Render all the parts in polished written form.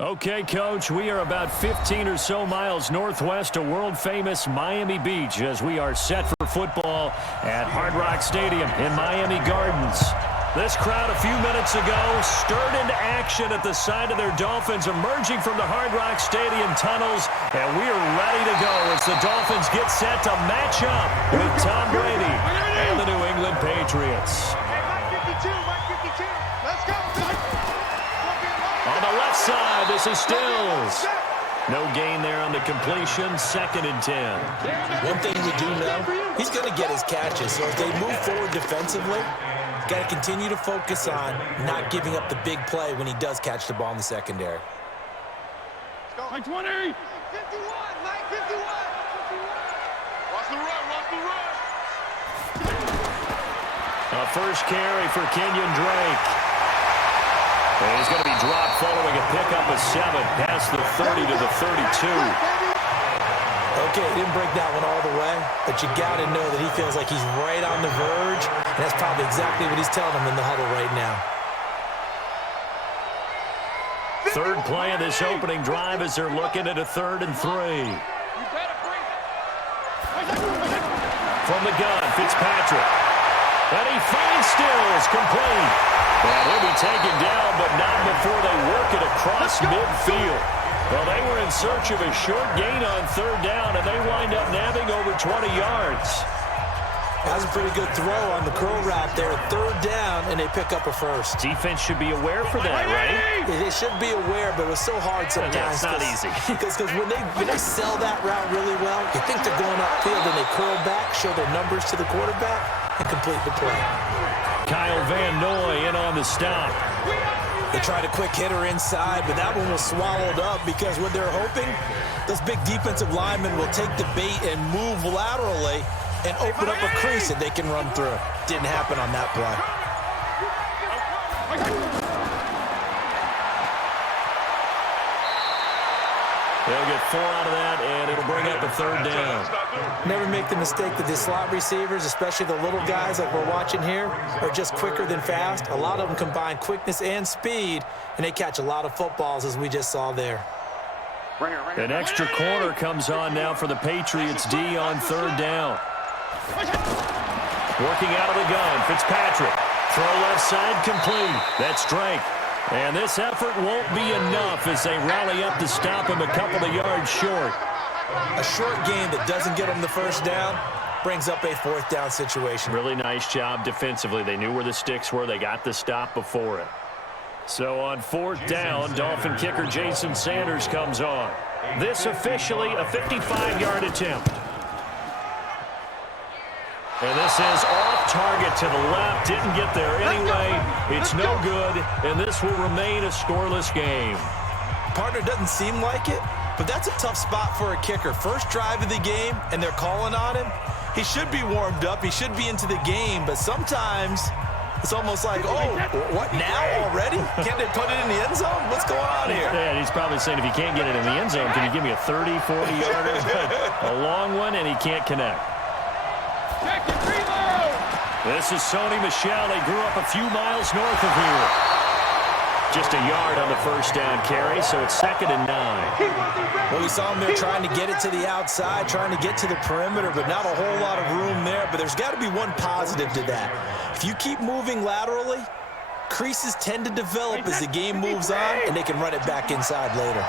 Okay, Coach, we are about 15 or so miles northwest of world-famous Miami Beach as we are set for football at Hard Rock Stadium in Miami Gardens. This crowd a few minutes ago stirred into action at the side of their Dolphins emerging from the Hard Rock Stadium tunnels, and we are ready to go as the Dolphins get set to match up with Tom Brady and the New England Patriots. On the left side, this is Stills. No gain there on the completion, 2nd and 10. One thing we do know, he's going to get his catches. So as they move forward defensively, got to continue to focus on not giving up the big play when he does catch the ball in the secondary. Mike 20. Mike 51. Mike 51. Watch the run. Watch the run. A first carry for Kenyon Drake. And he's going to be dropped following a pickup of 7 past the 30 to the 32. Okay, didn't break that one all the way, but you got to know that he feels like he's right on the verge, and that's probably exactly what he's telling them in the huddle right now. Third play of this opening drive as they're looking at a 3rd and 3. From the gun, Fitzpatrick. And he finds Stills, complete. And he'll be taken down, but not before they work it across midfield. Well, they were in search of a short gain on 3rd down, and they wind up nabbing over 20 yards. That was a pretty good throw on the curl route there. 3rd down, and they pick up a first. Defense should be aware for that, right? They should be aware, but it was so hard sometimes. Yeah, it's not easy. Because when they sell that route really well, you think they're going upfield, and they curl back, show their numbers to the quarterback, and complete the play. Kyle Van Noy in on the stop. They tried a quick hitter inside, but that one was swallowed up because what they're hoping, those big defensive linemen will take the bait and move laterally and open up a crease that they can run through. Didn't happen on that play. They'll get 4 out of that, and it'll bring up a 3rd down. Never make the mistake that the slot receivers, especially the little guys like we're watching here, are just quicker than fast. A lot of them combine quickness and speed, and they catch a lot of footballs, as we just saw there. An extra corner comes on now for the Patriots D on 3rd down. Working out of the gun, Fitzpatrick. Throw left side, complete. That's Drake. And this effort won't be enough as they rally up to stop him a couple of yards short. A short game that doesn't get them the 1st down brings up a 4th down situation. Really nice job defensively. They knew where the sticks were. They got the stop before it. So on 4th down, Dolphin kicker Jason Sanders comes on. This officially a 55-yard attempt. And this is off target to the left. Didn't get there anyway. It's no good, and this will remain a scoreless game. Partner doesn't seem like it, but that's a tough spot for a kicker. First drive of the game, and they're calling on him. He should be warmed up. He should be into the game, but sometimes it's almost like, oh, what now already? Can't they put it in the end zone? What's going on here? Yeah, he's probably saying if you can't get it in the end zone, can you give me a 30, 40-yarder? A long one, and he can't connect. This is Sony Michel. He grew up a few miles north of here. Just a yard on the 1st down carry, so it's 2nd and 9. Well, we saw him there trying to get it to the outside, trying to get to the perimeter, but not a whole lot of room there. But there's got to be one positive to that. If you keep moving laterally, creases tend to develop as the game moves on, and they can run it back inside later.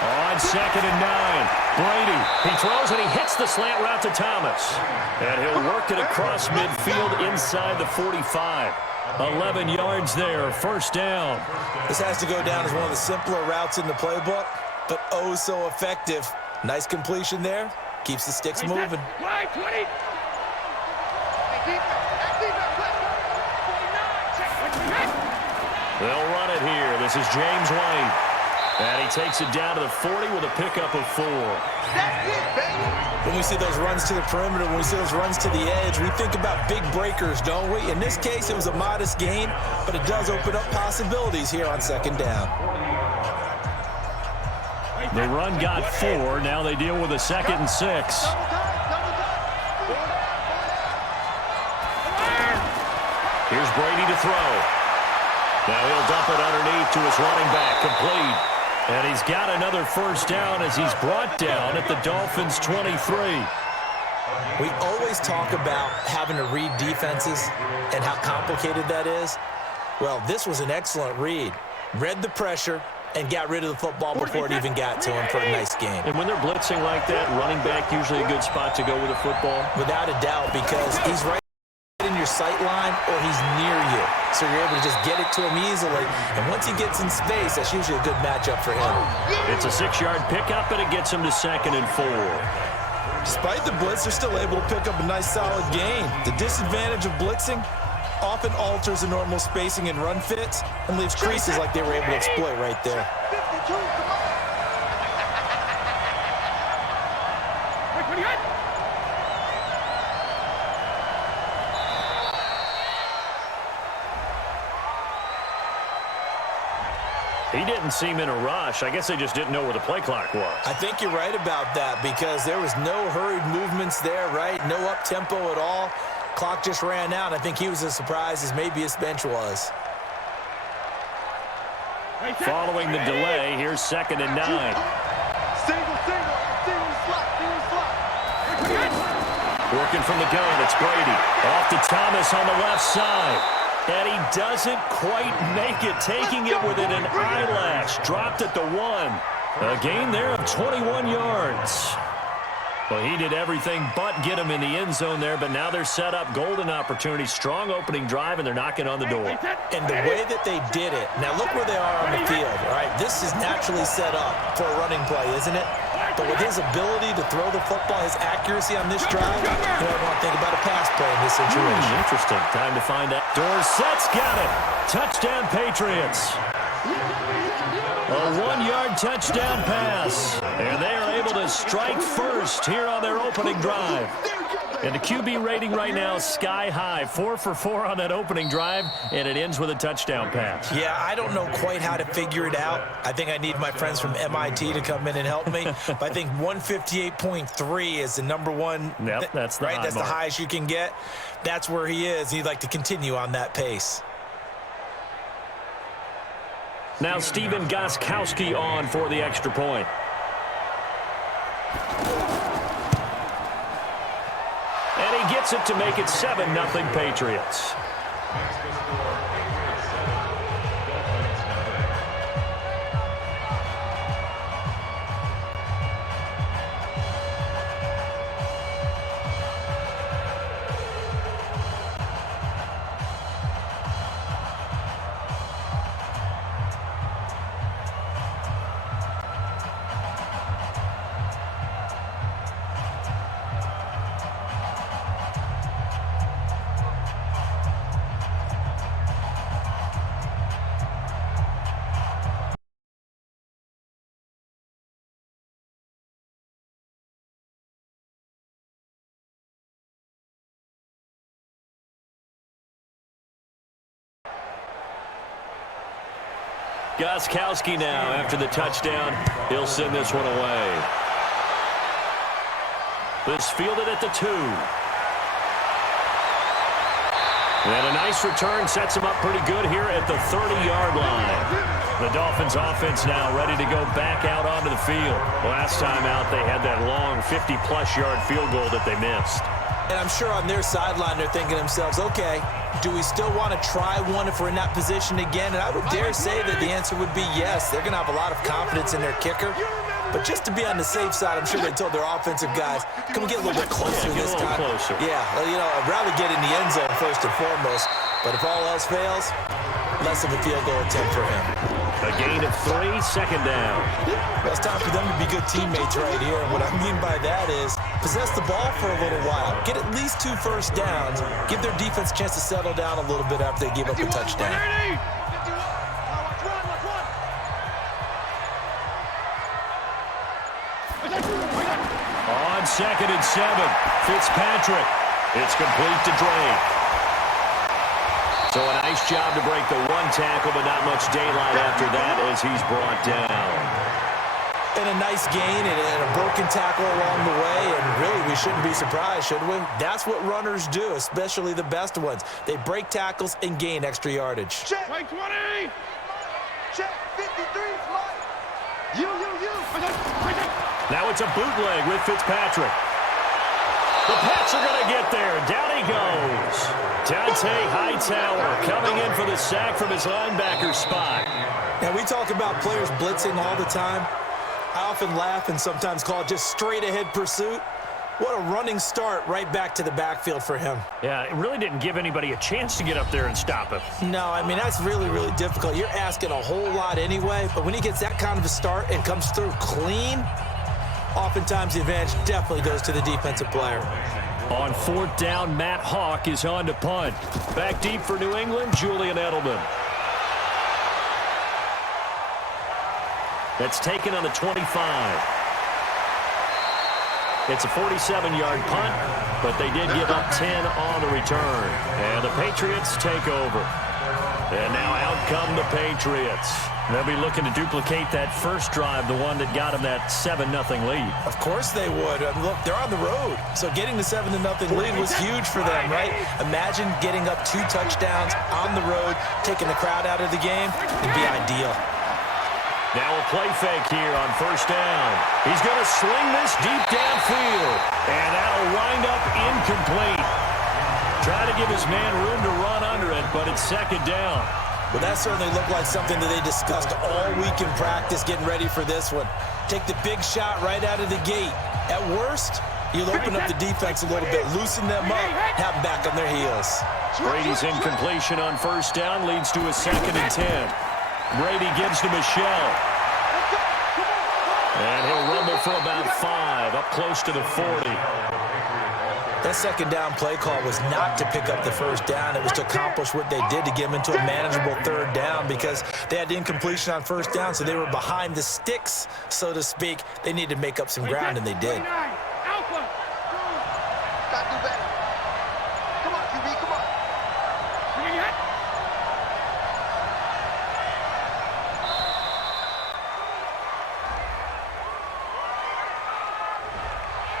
On 2nd and 9. Brady, he throws and he hits the slant route to Thomas. And he'll work it across midfield inside the 45. 11 yards there, 1st down. This has to go down as one of the simpler routes in the playbook, but oh so effective. Nice completion there. Keeps the sticks moving. They'll run it here. This is James White. And he takes it down to the 40 with a pickup of 4. When we see those runs to the perimeter, when we see those runs to the edge, we think about big breakers, don't we? In this case, it was a modest gain, but it does open up possibilities here on 2nd down. The run got 4. Now they deal with a 2nd and 6. Here's Brady to throw. Now he'll dump it underneath to his running back, complete. And he's got another first down as he's brought down at the Dolphins' 23. We always talk about having to read defenses and how complicated that is. Well, this was an excellent read. Read the pressure and got rid of the football before it even got to him for a nice game. And when they're blitzing like that, running back usually a good spot to go with a football? Without a doubt, because he's right in your sight line or he's near you. So you're able to just get it to him easily. And once he gets in space, that's usually a good matchup for him. It's a 6-yard pickup, and it gets him to 2nd and 4. Despite the blitz, they're still able to pick up a nice, solid gain. The disadvantage of blitzing often alters the normal spacing and run fits and leaves creases like they were able to exploit right there. He didn't seem in a rush. I guess they just didn't know where the play clock was. I think you're right about that because there was no hurried movements there, right? No up-tempo at all. Clock just ran out. I think he was as surprised as maybe his bench was. Following the delay, here's 2nd and 9. Single slot. Working from the gun, it's Brady. Off to Thomas on the left side. And he doesn't quite make it, taking it within an eyelash. Dropped at the 1. A gain there of 21 yards. Well, he did everything but get him in the end zone there, but now they're set up. Golden opportunity, strong opening drive, and they're knocking on the door. And the way that they did it, now look where they are on the field, all right? This is naturally set up for a running play, isn't it? But with his ability to throw the football, his accuracy on this drive, you might want to think about a pass play in this situation. Interesting. Time to find out. Dorsett's got it. Touchdown, Patriots. A 1-yard touchdown pass. And they are able to strike first here on their opening drive. And the QB rating right now is sky high. 4 for 4 on that opening drive, and it ends with a touchdown pass. Yeah, I don't know quite how to figure it out. I think I need my friends from MIT to come in and help me. But I think 158.3 is the number one. Yep, that's the right. That's the mark. highest you can get. That's where he is. He'd like to continue on that pace. Now Stephen Gostkowski on for the extra point. And he gets it to make it 7-0 Patriots. Gostkowski now after the touchdown. He'll send this one away. This fielded at the 2. And a nice return sets him up pretty good here at the 30-yard line. The Dolphins offense now ready to go back out onto the field. Last time out, they had that long 50-plus yard field goal that they missed. And I'm sure on their sideline they're thinking to themselves, okay, do we still want to try one if we're in that position again? And I would dare say that the answer would be yes. They're going to have a lot of confidence in their kicker. But just to be on the safe side, I'm sure they told their offensive guys, come get a little bit closer this time. Yeah, well, you know, I'd rather get in the end zone first and foremost. But if all else fails, less of a field goal attempt for him. A gain of 3, 2nd down. Well, it's time for them to be good teammates right here. And what I mean by that is possess the ball for a little while. Get at least 2 first downs. Give their defense a chance to settle down a little bit after they give up a touchdown. On 2nd and 7, Fitzpatrick. It's complete to Drake. So a nice job to break the 1 tackle, but not much daylight after that as he's brought down. And a nice gain and a broken tackle along the way, and really we shouldn't be surprised, should we? That's what runners do, especially the best ones. They break tackles and gain extra yardage. Check. 20. Check. 53, slide. You. Now it's a bootleg with Fitzpatrick. The Pats are going to get there. Down he goes. Dante Hightower coming in for the sack from his linebacker spot. Now we talk about players blitzing all the time. I often laugh and sometimes call it just straight-ahead pursuit. What a running start right back to the backfield for him. Yeah, it really didn't give anybody a chance to get up there and stop him. No, I mean, that's really, really difficult. You're asking a whole lot anyway, but when he gets that kind of a start and comes through clean, oftentimes the advantage definitely goes to the defensive player. On 4th down, Matt Hawk is on to punt. Back deep for New England, Julian Edelman. That's taken on the 25. It's a 47-yard punt, but they did give up 10 on the return. And the Patriots take over. And now out come the Patriots. They'll be looking to duplicate that first drive, the one that got them that 7-0 lead. Of course they would. Look, they're on the road. So getting the 7-0 lead was huge for them, right? Imagine getting up 2 touchdowns on the road, taking the crowd out of the game. It'd be ideal. Now a play fake here on 1st down. He's going to sling this deep downfield. And that'll wind up incomplete. Try to give his man room to run under it, but it's 2nd down. Well, that certainly looked like something that they discussed all week in practice getting ready for this one. Take the big shot right out of the gate. At worst, you'll open up the defense a little bit, loosen them up, have them back on their heels. Brady's incompletion on 1st down leads to a 2nd and 10. Brady gives to Michelle. And he'll rumble for about 5, up close to the 40. That 2nd down play call was not to pick up the 1st down. It was to accomplish what they did to get them into a manageable 3rd down because they had incompletion on 1st down, so they were behind the sticks, so to speak. They needed to make up some ground, and they did.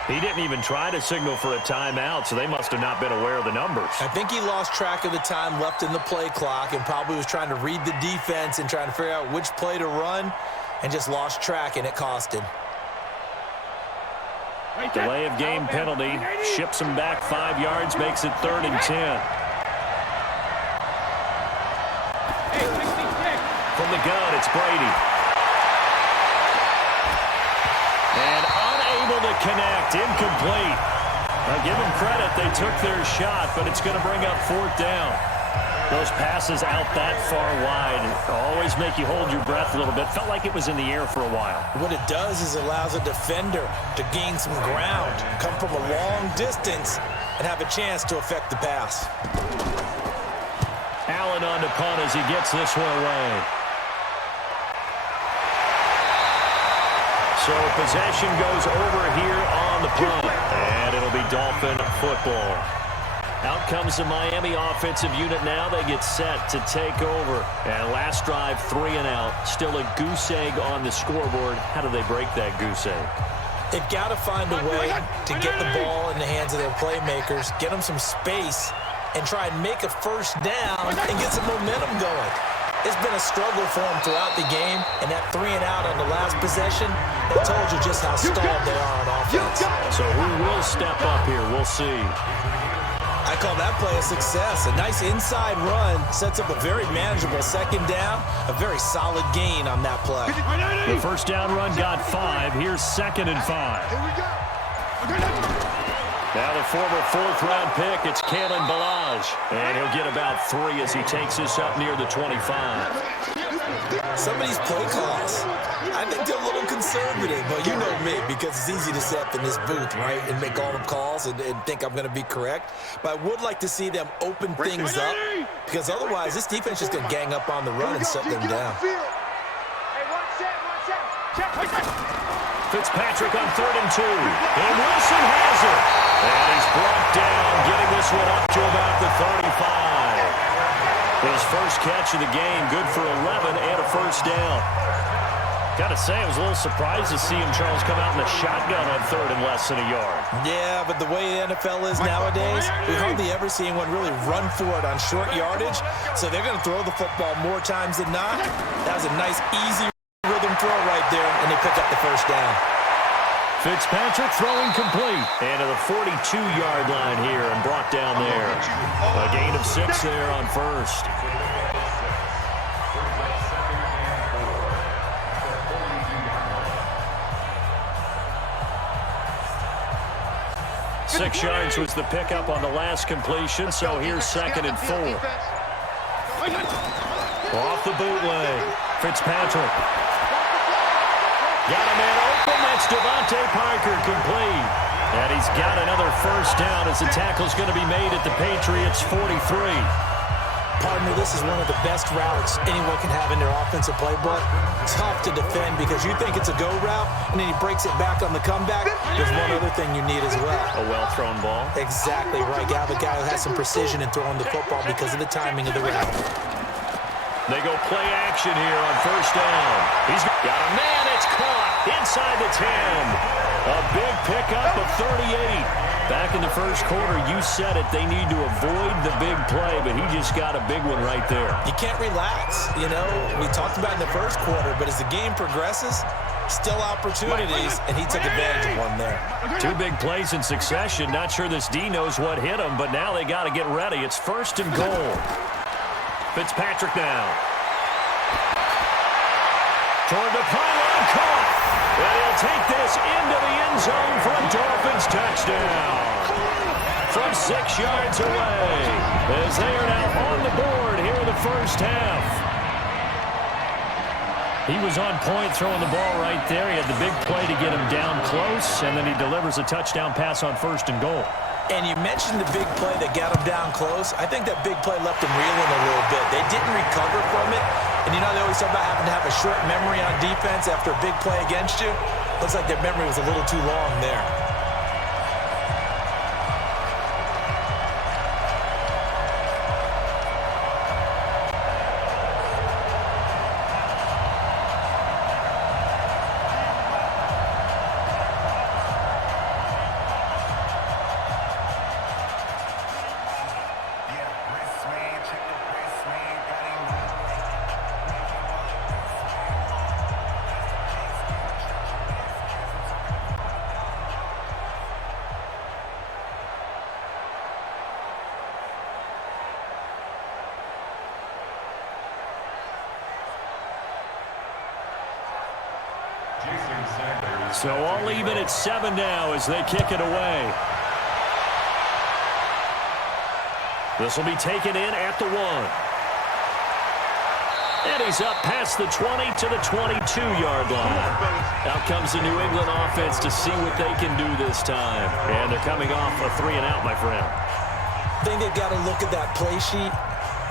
He didn't even try to signal for a timeout, so they must have not been aware of the numbers. I think he lost track of the time left in the play clock and probably was trying to read the defense and trying to figure out which play to run and just lost track, and it cost him. Delay of game penalty. Ships him back 5 yards, makes it 3rd and 10. From the gun, it's Brady. And unable to connect, incomplete. Now give them credit, they took their shot, but it's going to bring up 4th down. Those passes out that far wide always make you hold your breath a little bit. Felt like it was in the air for a while. What it does is it allows a defender to gain some ground, come from a long distance, and have a chance to affect the pass. Allen on to punt as he gets this one away. So possession goes over here on the punt, and it'll be Dolphin football. Out comes the Miami offensive unit now. They get set to take over. And last drive, 3 and out. Still a goose egg on the scoreboard. How do they break that goose egg? They've got to find a way to get the ball in the hands of their playmakers, get them some space, and try and make a 1st down and get some momentum going. It's been a struggle for them throughout the game, and that 3 and out on the last possession, it told you just how stalled they are on offense. So who will step up here? We'll see. I call that play a success. A nice inside run sets up a very manageable 2nd down, a very solid gain on that play. The 1st down run got 5. Here's 2nd and 5. Here we go. Now the former 4th-round pick, it's Kalen Ballage. And he'll get about 3 as he takes this up near the 25. Some of these play calls, I think they're a little conservative, but you know me, because it's easy to sit up in this booth, right, and make all the calls and think I'm going to be correct. But I would like to see them open things up, because otherwise this defense is going to gang up on the run and shut them down. Fitzpatrick on 3rd and 2. And Wilson has it. And he's brought down, getting this one up to about the 35. His first catch of the game, good for 11 and a 1st down. Gotta say, I was a little surprised to see him, Charles, come out in the shotgun on 3rd and less than a yard. Yeah, but the way the NFL is nowadays, we hardly ever see anyone really run for it on short yardage. So they're going to throw the football more times than not. That was a nice, easy rhythm throw right there, and they pick up the first down. Fitzpatrick throwing complete. And to the 42-yard line here and brought down there. A gain of 6 there on first. Six yards was the pickup on the last completion, so here's 2nd and 4. Off the bootleg. Fitzpatrick. Got a man open. That's Devontae Parker complete. And he's got another first down as the tackle's going to be made at the Patriots' 43. Partner, this is one of the best routes anyone can have in their offensive playbook. Tough to defend because you think it's a go route, and then he breaks it back on the comeback. There's one other thing you need as well. A well-thrown ball. Exactly right. You have a guy who has some precision in throwing the football because of the timing of the route. They go play action here on first down. He's got a man. It's caught inside the 10. A big pickup of 38. Back in the first quarter, you said it, they need to avoid the big play, but he just got a big one right there. You can't relax. You know, we talked about in the first quarter, but as the game progresses, still opportunities, and he took advantage of one there. 2 big plays in succession. Not sure this D knows what hit him, but now they got to get ready. It's 1st and goal. Fitzpatrick now. Toward the pylon, caught. And he'll take this into the end zone for a Dolphins touchdown. From 6 yards away, as they are now on the board here in the first half. He was on point throwing the ball right there. He had the big play to get him down close, and then he delivers a touchdown pass on 1st and goal. And you mentioned the big play that got him down close. I think that big play left him reeling a little bit. They didn't recover from it. And you know they always talk about having to have a short memory on defense after a big play against you. Looks like their memory was a little too long there. So all even at 7 now as they kick it away. This will be taken in at the 1. And he's up past the 20 to the 22-yard line. Out comes the New England offense to see what they can do this time. And they're coming off a 3-and-out, my friend. I think they've got to look at that play sheet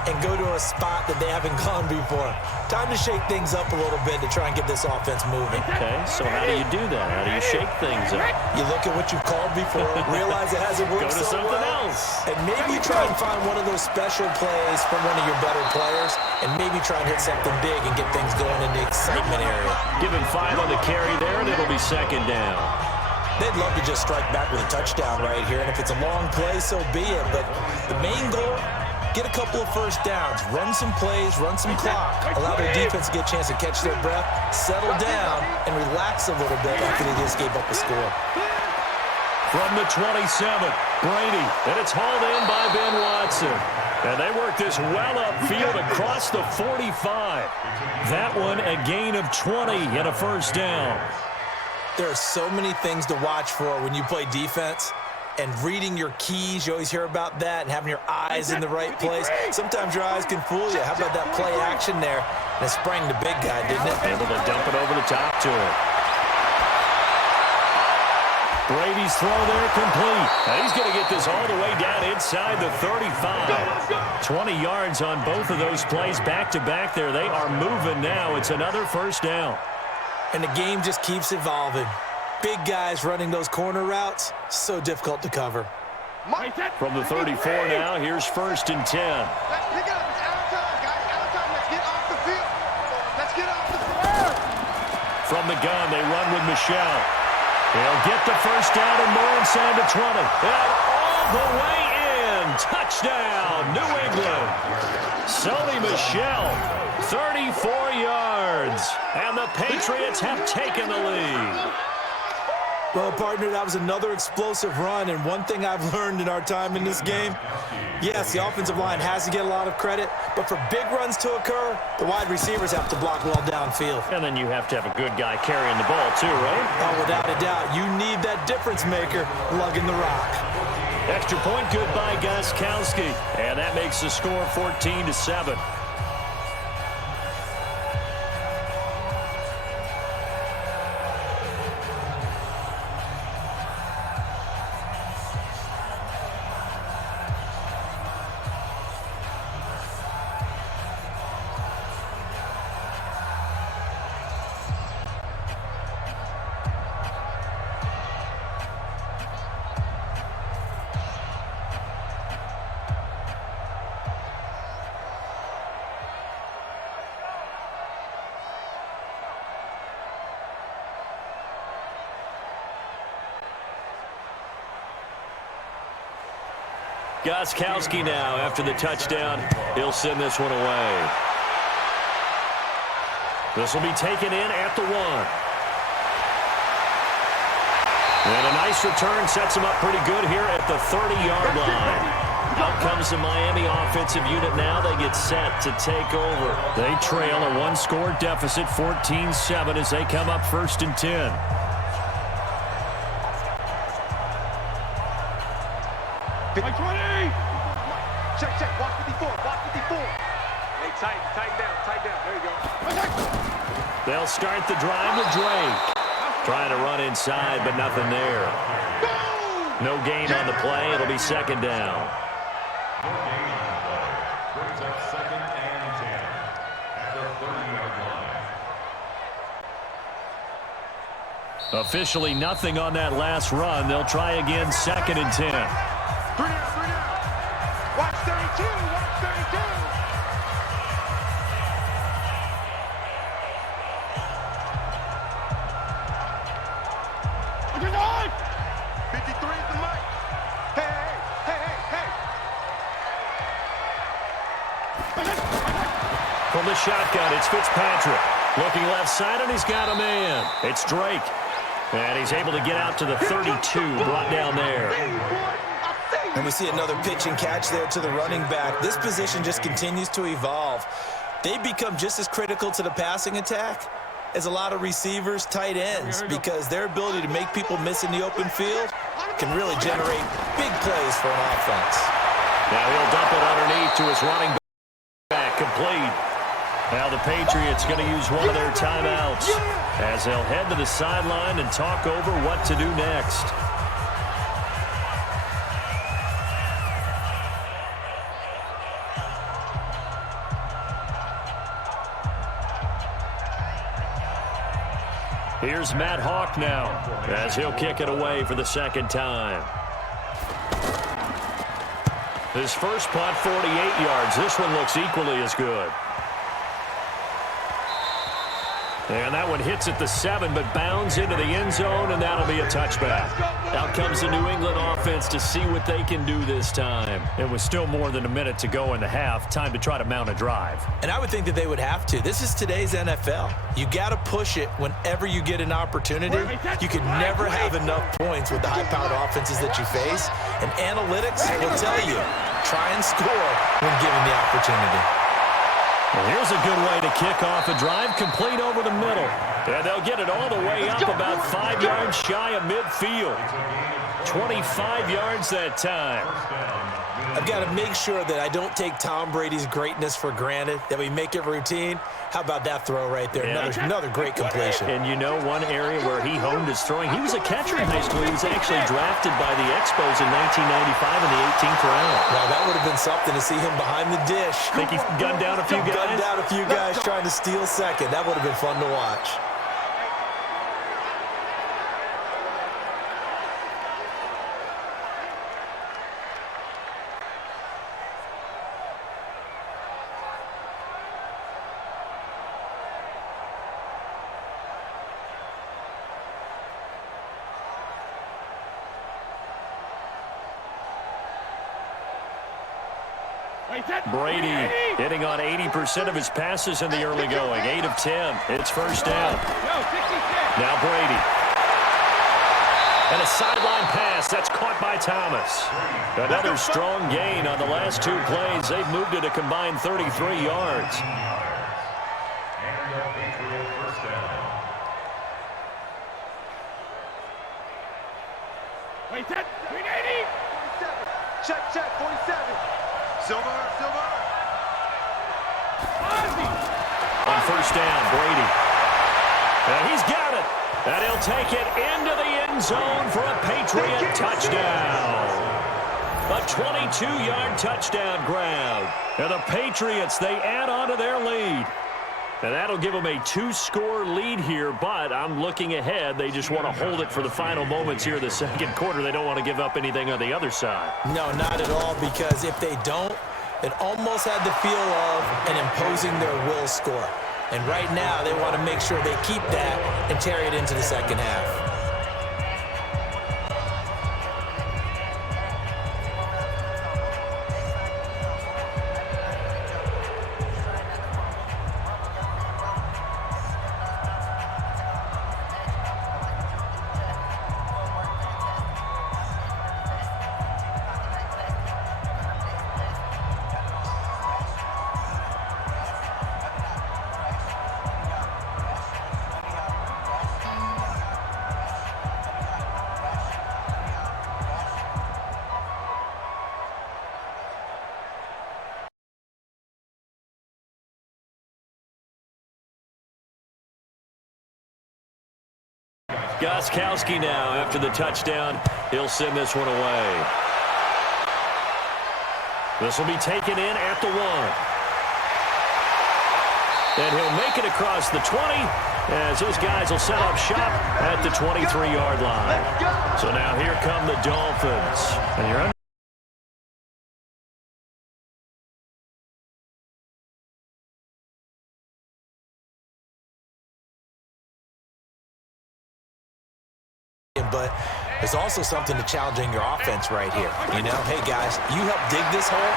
and go to a spot that they haven't gone before. Time to shake things up a little bit to try and get this offense moving. Okay, so how do you do that? How do you shake things up? You look at what you've called before, realize it hasn't worked Go to so something well, else. and maybe try and find one of those special plays from one of your better players, and maybe try and hit something big and get things going in the excitement area. Give him 5 on the carry there, and it'll be 2nd down. They'd love to just strike back with a touchdown right here, and if it's a long play, so be it. But the main goal, get a couple of first downs, run some plays, run some clock, allow their defense to get a chance to catch their breath, settle down, and relax a little bit after they just gave up a score. From the 27, Brady, and it's hauled in by Ben Watson. And they work this well upfield across the 45. That one a gain of 20 and a first down. There are so many things to watch for when you play defense. And reading your keys, you always hear about that, and having your eyes in the right place. Sometimes your eyes can fool you. How about that play action there? And it sprang the big guy, didn't it? Able to dump it over the top to him. Brady's throw there complete. Now he's going to get this all the way down inside the 35. 20 yards on both of those plays back-to-back there. They are moving now. It's another first down. And the game just keeps evolving. Big guys running those corner routes, so difficult to cover. From the 34 now, here's 1st and 10. Let's pick it up. It's out of time, guys. Out of time. Let's get off the field. Let's get off the field. from the gun. They run with Michelle. He'll get the first down and more inside the 20. And all the way in. Touchdown, New England. Sony Michel, 34 yards. And the Patriots have taken the lead. Well, partner, that was another explosive run, and one thing I've learned in our time in this game, yes, the offensive line has to get a lot of credit, but for big runs to occur, the wide receivers have to block well downfield. And then you have to have a good guy carrying the ball too, right? Oh, without a doubt, you need that difference maker lugging the rock. Extra point good by Gostkowski, and that makes the score 14-7. Gostkowski now after the touchdown. He'll send this one away. This will be taken in at the 1. And a nice return sets him up pretty good here at the 30-yard line. Out comes the Miami offensive unit now. They get set to take over. They trail a one-score deficit, 14-7, as they come up 1st and 10. Big 20! Check, check. Watch 54. Watch 54. Hey, tighten down. There you go. They'll start the drive with Drake. Trying to run inside, but nothing there. No gain on the play. It'll be 2nd down. Brings up 2nd and 10 at the 30-yard line. Officially nothing on that last run. They'll try again, 2nd and 10. 3 down. Watch 32. Watch 32. You're on. 53 is the mic. Hey. From the shotgun, it's Fitzpatrick. Looking left side, and he's got a man. It's Drake. And he's able to get out to the 32, brought down there. And we see another pitch and catch there to the running back. This position just continues to evolve. They become just as critical to the passing attack as a lot of receivers, tight ends, because their ability to make people miss in the open field can really generate big plays for an offense. Now he'll dump it underneath to his running back, complete. Now the Patriots going to use one of their timeouts as they'll head to the sideline and talk over what to do next. Here's Matt Hawk now as he'll kick it away for the 2nd time. His first punt, 48 yards. This one looks equally as good. And that one hits at the 7, but bounds into the end zone, and that'll be a touchback. Out comes the New England offense to see what they can do this time. It was still more than a minute to go in the half. Time to try to mount a drive. And I would think that they would have to. This is today's NFL. You got to push it whenever you get an opportunity. You can never have enough points with the high-powered offenses that you face. And analytics will tell you, try and score when given the opportunity. Well, here's a good way to kick off a drive, complete over the middle. And they'll get it all the way up about 5 yards shy of midfield. 25 yards that time. I've got to make sure that I don't take Tom Brady's greatness for granted, that we make it routine. How about that throw right there? Yeah. Another great completion. And you know one area where he honed his throwing, he was a catcher in high school. He was actually drafted by the Expos in 1995 in the 18th round. Well, that would have been something to see him behind the dish. Think he gunned down a few guys? Gunned down a few guys trying to steal second. That would have been fun to watch. Brady hitting on 80% of his passes in the early going. 8 of 10. It's first down. Now Brady. And a sideline pass. That's caught by Thomas. Another strong gain on the last 2 plays. They've moved it a combined 33 yards. Check, 47. Silver. On first down, Brady. And he's got it. And he'll take it into the end zone for a Patriot touchdown. A 22-yard touchdown grab. And the Patriots, they add on to their lead. And that'll give them a 2-score lead here, but I'm looking ahead. They just want to hold it for the final moments here in the second quarter. They don't want to give up anything on the other side. No, not at all, because if they don't, it almost had the feel of an imposing their will score. And right now, they want to make sure they keep that and carry it into the second half. Gostkowski now after the touchdown. He'll send this one away. This will be taken in at the 1. And he'll make it across the 20 as his guys will set up shop at the 23-yard line. So now here come the Dolphins. And you're under. But there's also something to challenging your offense right here. You know, hey, guys, you help dig this hole.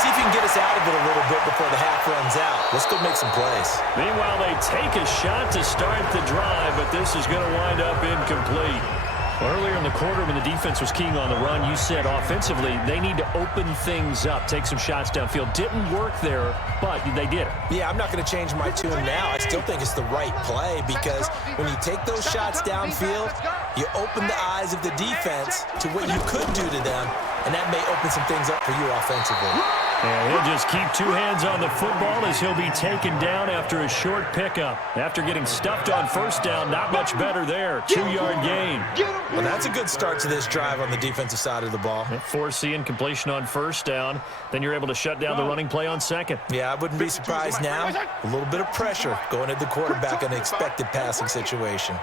See if you can get us out of it a little bit before the half runs out. Let's go make some plays. Meanwhile, they take a shot to start the drive, but this is going to wind up incomplete. Earlier in the quarter when the defense was keying on the run, you said offensively they need to open things up, take some shots downfield. Didn't work there, but they did it. Yeah, I'm not going to change my tune now. I still think it's the right play because when you take those shots downfield, you open the eyes of the defense to what you could do to them, and that may open some things up for you offensively. And he'll just keep 2 hands on the football as he'll be taken down after a short pickup. After getting stuffed on first down, not much better there. 2-yard gain. Well, that's a good start to this drive on the defensive side of the ball. Forcing completion on first down. Then you're able to shut down the running play on second. Yeah, I wouldn't be surprised now. A little bit of pressure going at the quarterback in an expected passing situation.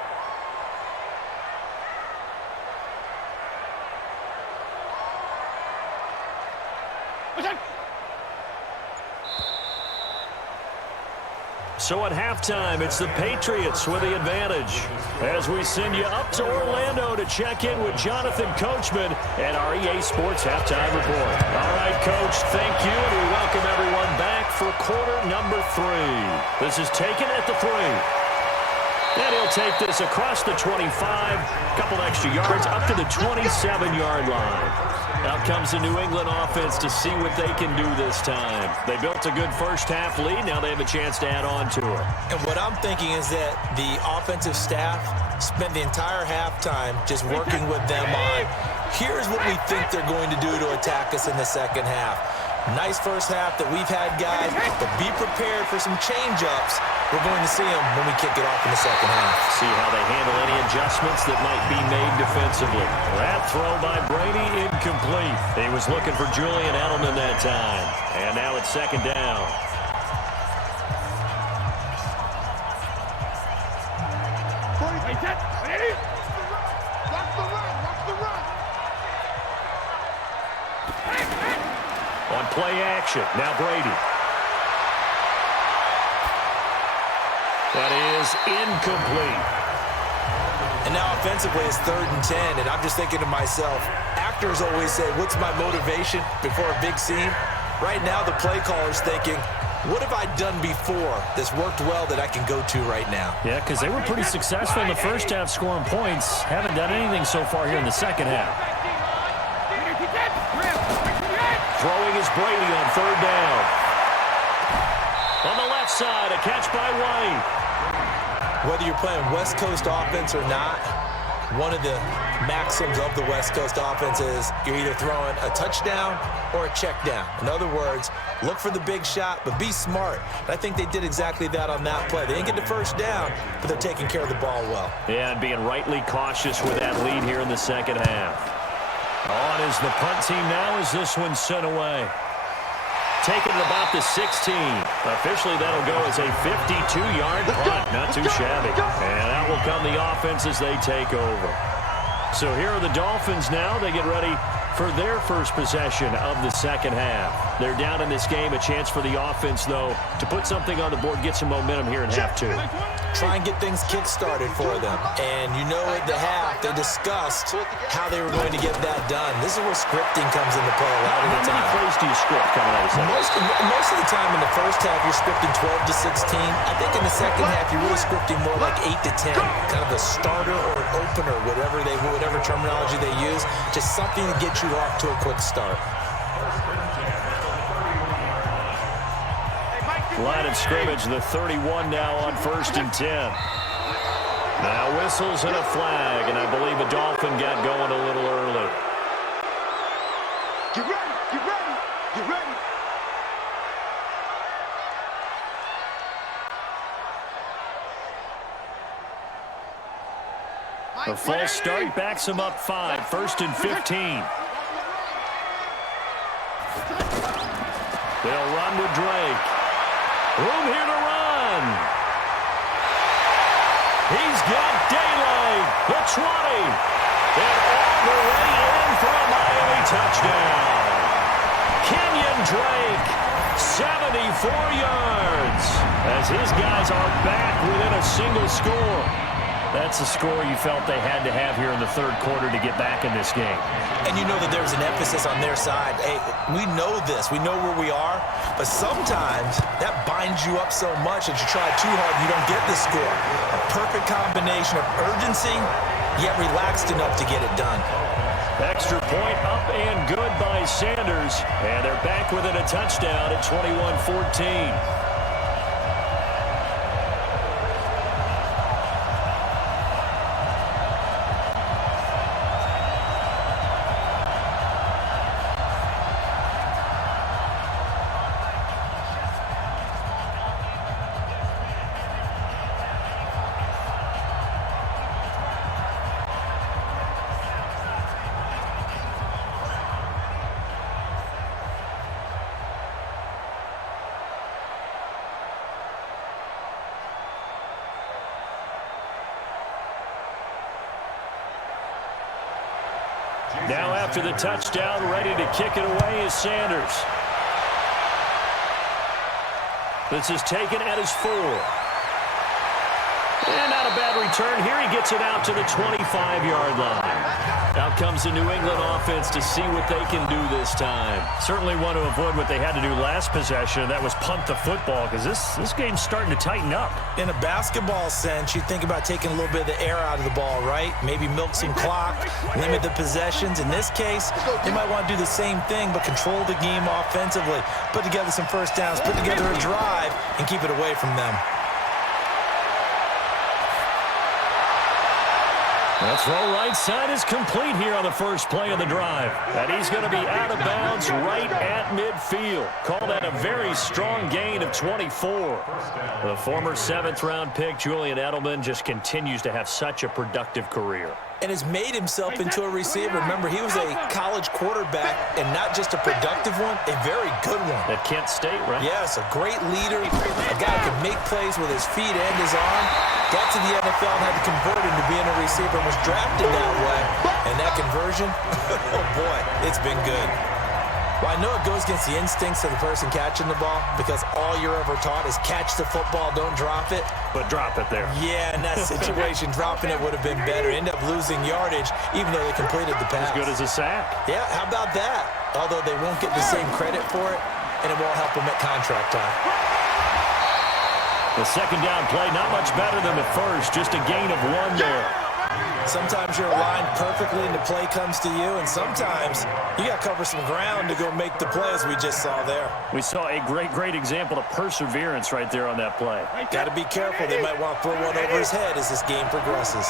So at halftime, it's the Patriots with the advantage. As we send you up to Orlando to check in with Jonathan Coachman and our EA Sports Halftime Report. All right, Coach, thank you, and we welcome everyone back for quarter number 3. This is taken at the 3. And he'll take this across the 25, a couple extra yards, up to the 27-yard line. Out comes the New England offense to see what they can do this time. They built a good first-half lead. Now they have a chance to add on to it. And what I'm thinking is that the offensive staff spent the entire halftime just working with them on, here's what we think they're going to do to attack us in the second half. Nice first half that we've had, guys, but be prepared for some change-ups. We're going to see them when we kick it off in the second half. See how they handle any adjustments that might be made defensively. That throw by Brady incomplete. He was looking for Julian Edelman that time. And now it's second down. On play action, now Brady. That is incomplete. And now offensively it's 3rd and 10, and I'm just thinking to myself, actors always say, what's my motivation before a big scene? Right now, the play caller's thinking, what have I done before that's worked well that I can go to right now? Yeah, because they were pretty successful in the first half scoring points. Haven't done anything so far here in the second half. Throwing is Brady on third down. On the left side, a catch by White. Whether you're playing West Coast offense or not, one of the maxims of the West Coast offense is you're either throwing a touchdown or a check down. In other words, look for the big shot, but be smart. And I think they did exactly that on that play. They didn't get the first down, but they're taking care of the ball well. Yeah, and being rightly cautious with that lead here in the second half. On is the punt team now as this one's sent away. Taking it about the 16. Officially, that'll go as a 52-yard punt. Not too shabby. And out will come the offense as they take over. So here are the Dolphins now. They get ready for their first possession of the second half. They're down in this game. A chance for the offense, though, to put something on the board, get some momentum here in half two. Try and get things kick-started for them. And you know at the half, they discussed how they were going to get that done. This is where scripting comes into play a lot of the time. How many plays do you script coming out of the second? Most of the time in the first half, you're scripting 12 to 16. I think in the second half, you're really scripting more like 8 to 10. Kind of a starter or an opener, whatever terminology they use. Just something to get you off to a quick start. Line of scrimmage, the 31 now on 1st and 10. Now whistles and a flag, and I believe a Dolphin got going a little early. Get ready, get ready, get ready. A false start backs him up 5, 1st and 15. They'll run with Drake. Room here to run. He's got daylight. The 20. And all the way in for a Miami touchdown. Kenyon Drake, 74 yards. As his guys are back within a single score. That's a score you felt they had to have here in the third quarter to get back in this game. And you know that there's an emphasis on their side. Hey, we know this. We know where we are. But sometimes that binds you up so much that you try too hard, you don't get the score. A perfect combination of urgency, yet relaxed enough to get it done. Extra point up and good by Sanders. And they're back within a touchdown at 21-14. Now after the touchdown, ready to kick it away is Sanders. This is taken at his 4. And not a bad return. Here he gets it out to the 25-yard line. Out comes the New England offense to see what they can do this time. Certainly want to avoid what they had to do last possession. That was punt the football because this game's starting to tighten up. In a basketball sense, you think about taking a little bit of the air out of the ball, right? Maybe milk some clock, limit the possessions. In this case, they might want to do the same thing, but control the game offensively. Put together some first downs, put together a drive, and keep it away from them. That throw right side is complete here on the first play of the drive. And he's going to be out of bounds right at midfield. Call that a very strong gain of 24. The former 7th-round pick, Julian Edelman, just continues to have such a productive career. And has made himself into a receiver. Remember, he was a college quarterback, and not just a productive one, a very good one. At Kent State, right? Yes, a great leader, a guy who can make plays with his feet and his arm. Got to the NFL and had to convert into being a receiver and was drafted that way. And that conversion, oh boy, it's been good. Well, I know it goes against the instincts of the person catching the ball because all you're ever taught is catch the football, don't drop it. But drop it there. Yeah, in that situation, dropping it would have been better. End up losing yardage, even though they completed the pass. As good as a sack. Yeah, how about that? Although they won't get the same credit for it, and it won't help him at contract time. The second down play, not much better than the first, just a gain of 1 there. Sometimes you're aligned perfectly and the play comes to you, and sometimes you got to cover some ground to go make the play, as we just saw there. We saw a great example of perseverance right there on that play. Got to be careful. They might want to throw one over his head as this game progresses.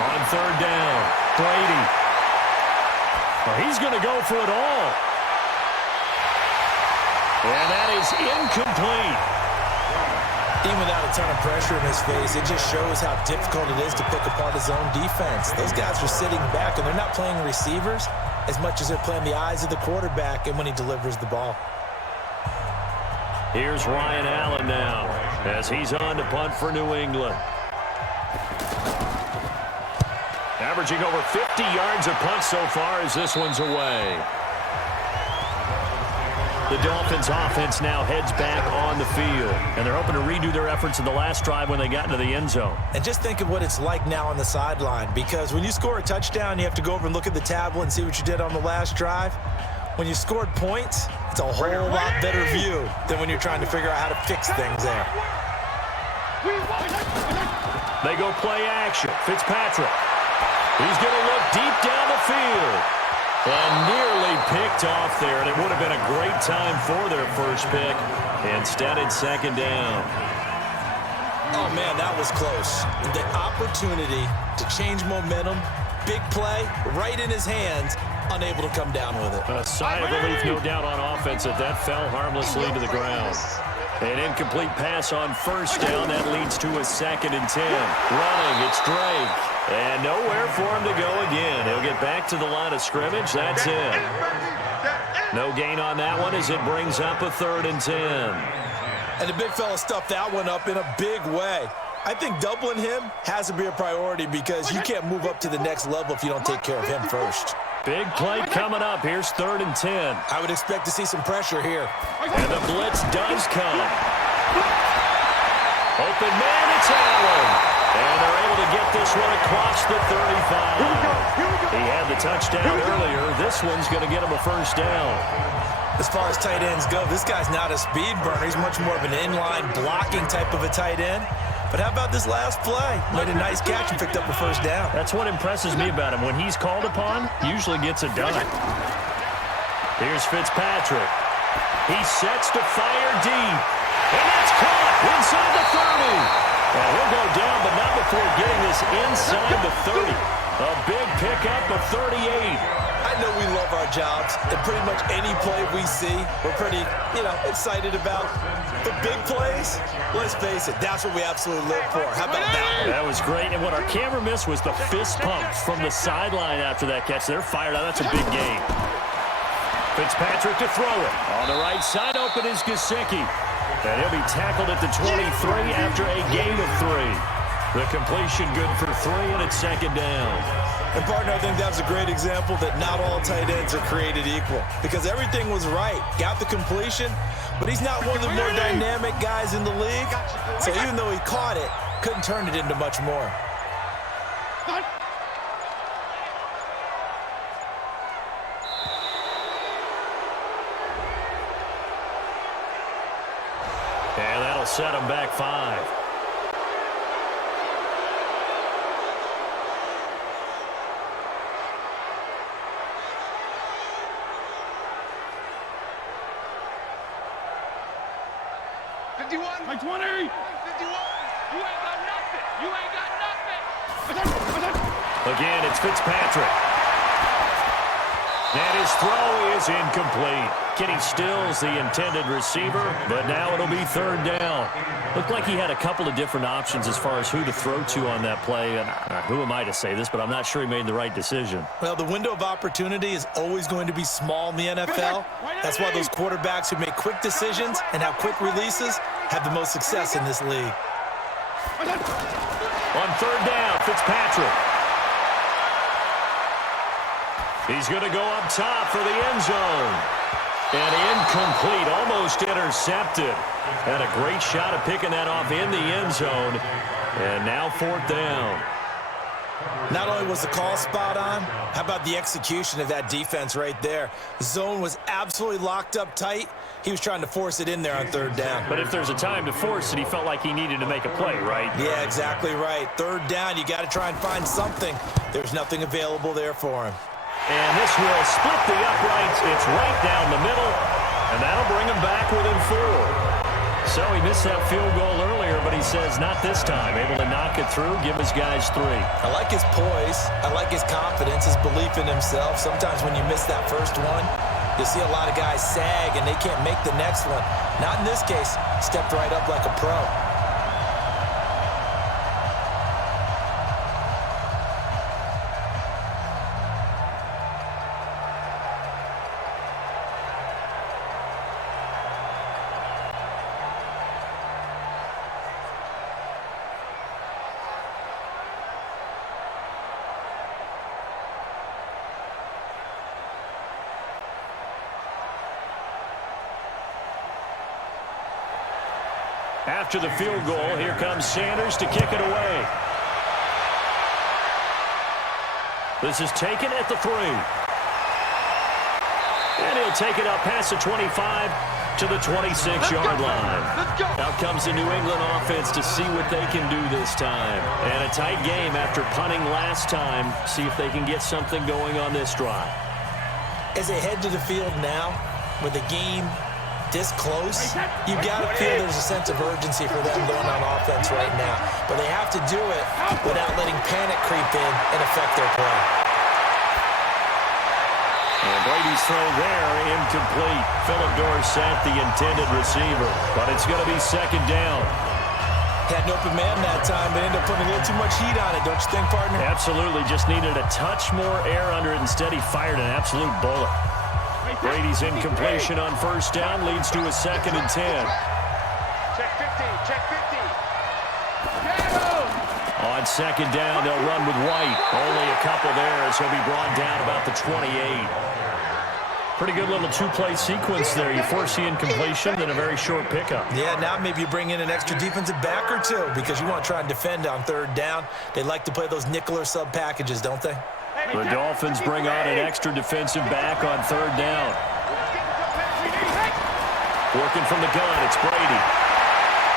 On third down, Brady. Well, he's going to go for it all. And that is incomplete. Even without a ton of pressure in his face, it just shows how difficult it is to pick apart his own defense. Those guys are sitting back, and they're not playing receivers as much as they're playing the eyes of the quarterback and when he delivers the ball. Here's Ryan Allen now as he's on to punt for New England. Averaging over 50 yards a punt so far as this one's away. The Dolphins offense now heads back on the field, and they're hoping to redo their efforts in the last drive when they got into the end zone. And just think of what it's like now on the sideline, because when you score a touchdown, you have to go over and look at the tablet and see what you did on the last drive. When you scored points, it's a whole lot better view than when you're trying to figure out how to fix things there. They go play action. Fitzpatrick. He's going to look deep down the field. And nearly picked off there, and it would have been a great time for their first pick. Instead, it's second down. Oh, man, that was close. The opportunity to change momentum, big play, right in his hands, unable to come down with it. A sigh of relief, no doubt, on offense that fell harmlessly to the ground. An incomplete pass on first down. That leads to a 2nd and 10. Running, it's Drake. And nowhere for him to go again. He'll get back to the line of scrimmage. That's it. No gain on that one as it brings up a 3rd and 10. And the big fella stuffed that one up in a big way. I think doubling him has to be a priority because you can't move up to the next level if you don't take care of him first. Big play coming up. Here's 3rd and 10. I would expect to see some pressure here. And the blitz does come. Open man, it's Allen. And they're able to get this one across the 35. He had the touchdown earlier. This one's going to get him a first down. As far as tight ends go, this guy's not a speed burner. He's much more of an inline blocking type of a tight end. But how about this last play? Made a nice catch and picked up a first down. That's what impresses me about him. When he's called upon, usually gets it done. Here's Fitzpatrick. He sets to fire deep. And that's caught inside the 30. And he'll go down, but not before getting this inside the 30. A big pickup of 38. I know we love our jobs, and pretty much any play we see, we're pretty, excited about. The big plays, let's face it, that's what we absolutely live for. How about that? That was great, and what our camera missed was the fist pump from the sideline after that catch. They're fired out. That's a big gain. Fitzpatrick to throw it. On the right side, open is Gesicki. And he'll be tackled at the 23 after a gain of 3. The completion good for 3, and it's 2nd down. And, partner, I think that's a great example that not all tight ends are created equal. Because everything was right. Got the completion, but he's not one of the more dynamic guys in the league. So even though he caught it, couldn't turn it into much more. And that'll set him back 5. By 20! 51! You ain't got nothing! You ain't got nothing! Again, it's Fitzpatrick. And his throw is incomplete. Kenny Stills, the intended receiver, but now it'll be 3rd down. Looked like he had a couple of different options as far as who to throw to on that play. And who am I to say this, but I'm not sure he made the right decision. Well, the window of opportunity is always going to be small in the NFL. That's why those quarterbacks who make quick decisions and have quick releases have the most success in this league. On 3rd down, Fitzpatrick. He's going to go up top for the end zone. And incomplete, almost intercepted. Had a great shot at picking that off in the end zone. And now 4th down. Not only was the call spot on, how about the execution of that defense right there? The zone was absolutely locked up tight. He was trying to force it in there on third down. But if there's a time to force it, he felt like he needed to make a play, right? Yeah, exactly right. Third down, you got to try and find something. There's nothing available there for him. And this will split the uprights. It's right down the middle, and that'll bring him back within 4. So he missed that field goal earlier, but he says not this time. Able to knock it through, give his guys 3. I like his poise. I like his confidence, his belief in himself. Sometimes when you miss that first one, you see a lot of guys sag and they can't make the next one. Not in this case. Stepped right up like a pro. After the field goal, here comes Sanders to kick it away. This is taken at the 3. And he'll take it up past the 25 to the 26-yard line. Out comes the New England offense to see what they can do this time. And a tight game after punting last time. See if they can get something going on this drive. As they head to the field now, with the game this close, you got to feel there's a sense of urgency for them going on offense right now. But they have to do it without letting panic creep in and affect their play. And Brady's throw there, incomplete. Philip Dorsett, the intended receiver. But it's going to be second down. Had an open man that time, but ended up putting a little too much heat on it, don't you think, partner? Absolutely. Just needed a touch more air under it. Instead, he fired an absolute bullet. Brady's incompletion on first down leads to a 2nd and 10. Check 50, check 50. On second down, they'll run with White. Only a couple there as he'll be brought down about the 28. Pretty good little 2-play sequence there. You force the incompletion, then a very short pickup. Yeah, now maybe you bring in an extra defensive back or 2 because you want to try and defend on third down. They like to play those nickel or sub packages, don't they? The Dolphins bring on an extra defensive back on third down. Working from the gun, it's Brady.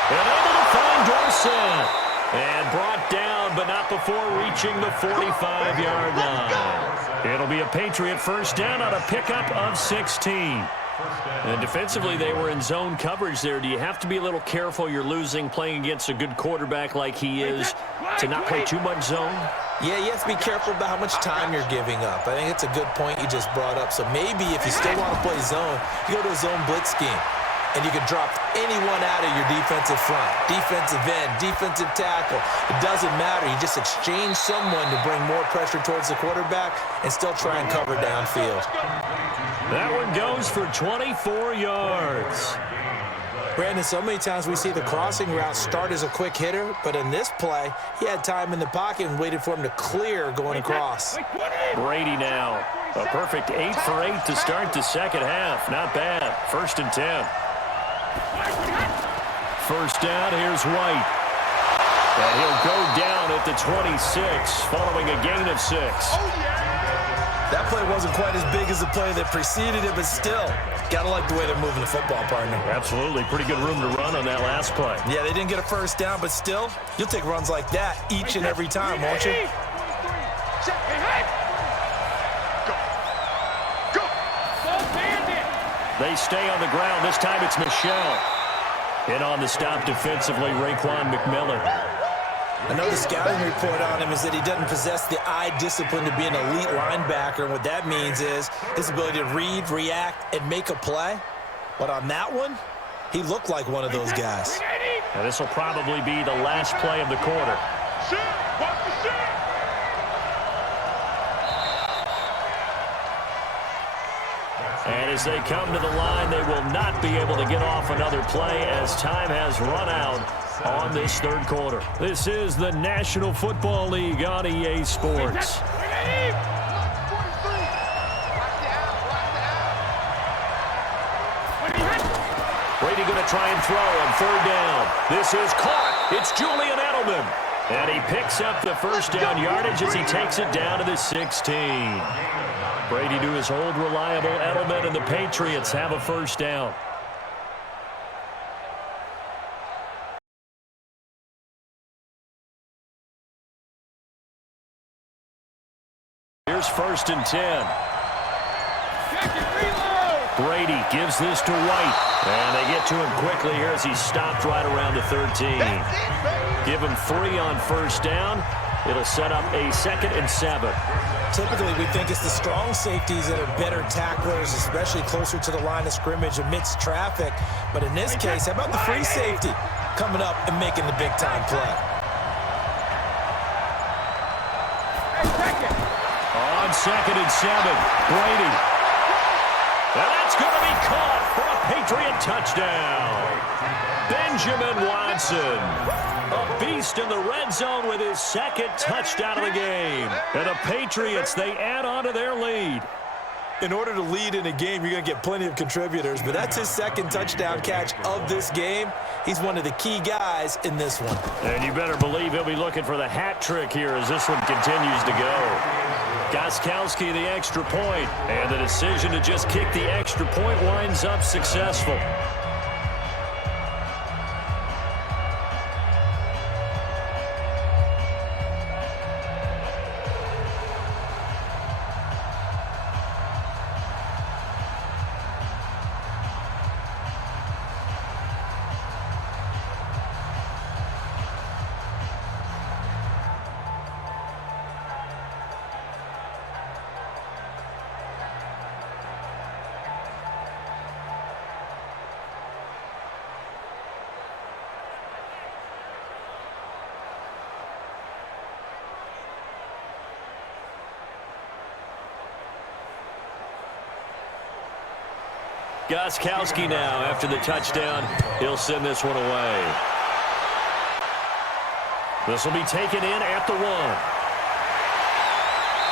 And able to find Dorsett. And brought down, but not before reaching the 45-yard line. It'll be a Patriot first down on a pickup of 16. And defensively, they were in zone coverage there. Do you have to be a little careful? You're losing playing against a good quarterback like he is to not play too much zone? Yeah, you have to be careful about how much time you're giving up. I think it's a good point you just brought up. So maybe if you still want to play zone, you go to a zone blitz scheme. And you can drop anyone out of your defensive front, defensive end, defensive tackle. It doesn't matter. You just exchange someone to bring more pressure towards the quarterback and still try and cover downfield. That one goes for 24 yards. Brandon, so many times we see the crossing route start as a quick hitter, but in this play, he had time in the pocket and waited for him to clear going across. Brady now. A perfect 8 for 8 to start the second half. Not bad. 1st and 10. First down, here's White. And he'll go down at the 26 following a gain of 6. That play wasn't quite as big as the play that preceded it, but still, got to like the way they're moving the football, partner. Absolutely. Pretty good room to run on that last play. Yeah, they didn't get a first down, but still, you'll take runs like that each and every time, won't you? They stay on the ground. This time it's Michelle. In on the stop defensively, Raekwon McMillan. I know the scouting report on him is that he doesn't possess the eye discipline to be an elite linebacker. And what that means is his ability to read, react, and make a play. But on that one, he looked like one of those guys. Now this will probably be the last play of the quarter. And as they come to the line, they will not be able to get off another play as time has run out on this third quarter. This is the National Football League on EA Sports. Brady going to try and throw on third down. This is caught. It's Julian Edelman. And he picks up the first down yardage as he takes it down to the 16. Brady to his old reliable Edelman, and the Patriots have a first down. Here's 1st and 10. Brady gives this to White. And they get to him quickly here as he's stopped right around the 13. Give him 3 on first down. It'll set up a 2nd and 7. Typically, we think it's the strong safeties that are better tacklers, especially closer to the line of scrimmage amidst traffic. But in this case, how about the free safety coming up and making the big-time play? On 2nd and 7, Brady. And that's going to be caught for a Patriot touchdown. Benjamin Watson, a beast in the red zone with his 2nd touchdown of the game. And the Patriots, they add on to their lead. In order to lead in a game, you're going to get plenty of contributors, but that's his 2nd touchdown catch of this game. He's one of the key guys in this one. And you better believe he'll be looking for the hat trick here as this one continues to go. Gostkowski the extra point, and the decision to just kick the extra point winds up successful. Gostkowski now, after the touchdown, he'll send this one away. This will be taken in at the 1.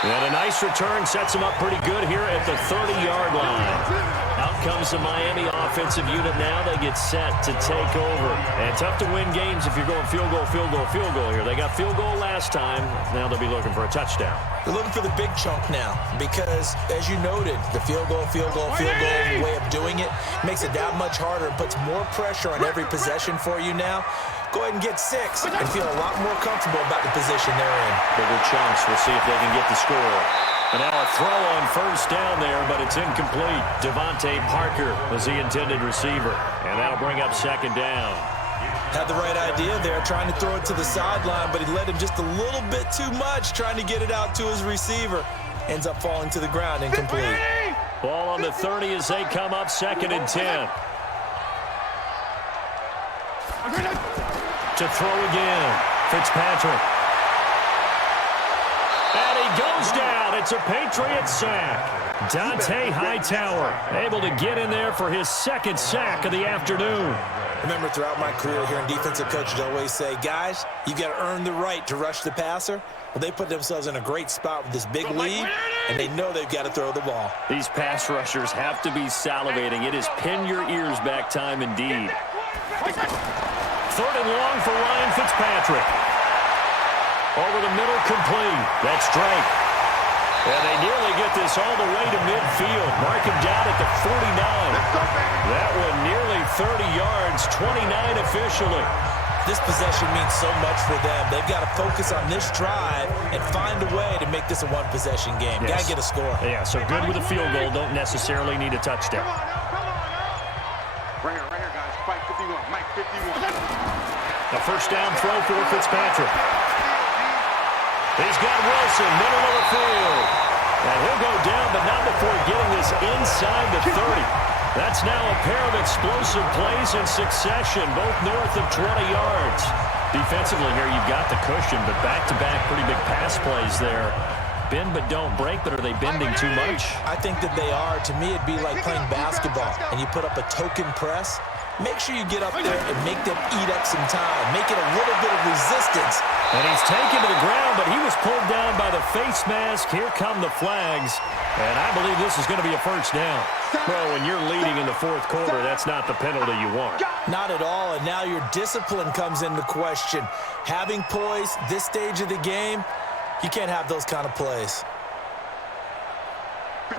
And a nice return sets him up pretty good here at the 30-yard line. Out comes the Miami offensive unit now. They get set to take over. And tough to win games if you're going field goal, field goal, field goal here. They got field goal last time. Now they'll be looking for a touchdown. They're looking for the big chunk now because, as you noted, the field goal way of doing it makes it that much harder and puts more pressure on every possession for you now. Go ahead and get 6 and feel a lot more comfortable about the position they're in. Bigger chunks. We'll see if they can get the score. And now a throw on first down there, but it's incomplete. Devontae Parker was the intended receiver. And that'll bring up 2nd down. Had the right idea there, trying to throw it to the sideline, but he led him just a little bit too much, trying to get it out to his receiver. Ends up falling to the ground, incomplete. Ball on the 30 as they come up 2nd and 10. To throw again, Fitzpatrick. And he goes down. It's a Patriot sack. Dante Hightower able to get in there for his 2nd sack of the afternoon. Remember, throughout my career here in defensive coaches always say, guys, you got to earn the right to rush the passer. Well, they put themselves in a great spot with this big lead, and they know they've got to throw the ball. These pass rushers have to be salivating. It is pin your ears back time indeed. 3rd and long for Ryan Fitzpatrick. Over the middle, complete. That's Drake. And they nearly get this all the way to midfield. Mark him down at the 49. That one nearly 30 yards, 29 officially. This possession means so much for them. They've got to focus on this drive and find a way to make this a one-possession game. Yes. Got to get a score. Yeah, so good with a field goal. Don't necessarily need a touchdown. Right here, guys. Mike 51. Mike 51. A first down throw for Fitzpatrick. He's got Wilson, middle of the field. And he'll go down, but not before getting this inside the 30. That's now a pair of explosive plays in succession, both north of 20 yards. Defensively here, you've got the cushion, but back-to-back pretty big pass plays there. bend but don't break, but are they bending too much? I think that they are. To me, it'd be like playing basketball, and you put up a token press. Make sure you get up there and make them eat up some time. Make it a little bit of resistance. And he's taken to the ground, but he was pulled down by the face mask. Here come the flags, and I believe this is going to be a first down. Well, when you're leading in the fourth quarter, that's not the penalty you want. Not at all, and now your discipline comes into question. Having poise this stage of the game, you can't have those kind of plays.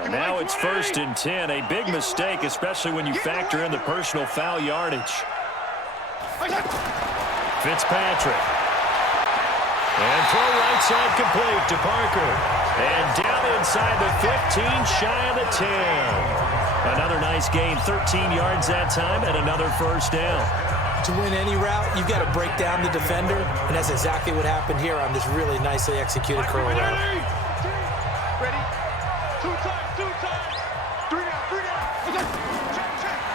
And now it's 1st and 10. A big mistake, especially when you factor in the personal foul yardage. Fitzpatrick. And throw right side complete to Parker. And down inside the 15, shy of the 10. Another nice gain, 13 yards that time, and another first down. To win any route, you've got to break down the defender, and that's exactly what happened here on this really nicely executed curl route. Ready? Two times. Three down.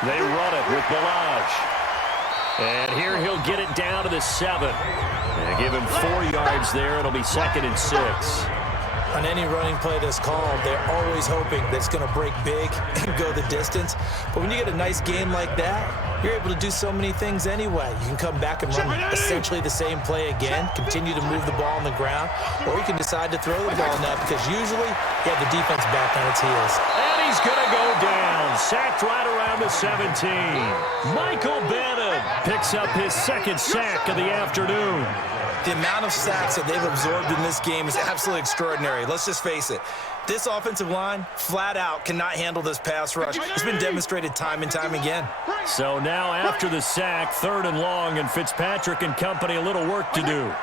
They run it with Balaj. And here he'll get it down to the 7. And give him 4 yards there. It'll be 2nd and 6. On any running play that's called, they're always hoping that it's going to break big and go the distance. But when you get a nice game like that, you're able to do so many things anyway. You can come back and run essentially the same play again, continue to move the ball on the ground, or you can decide to throw the ball now because usually you have the defense back on its heels. And he's going to go down. Sacked right around the 17. Michael Bannon picks up his 2nd sack of the afternoon. The amount of sacks that they've absorbed in this game is absolutely extraordinary. Let's just face it. This offensive line, flat out, cannot handle this pass rush. It's been demonstrated time and time again. So now after the sack, 3rd and long, and Fitzpatrick and company a little work to do.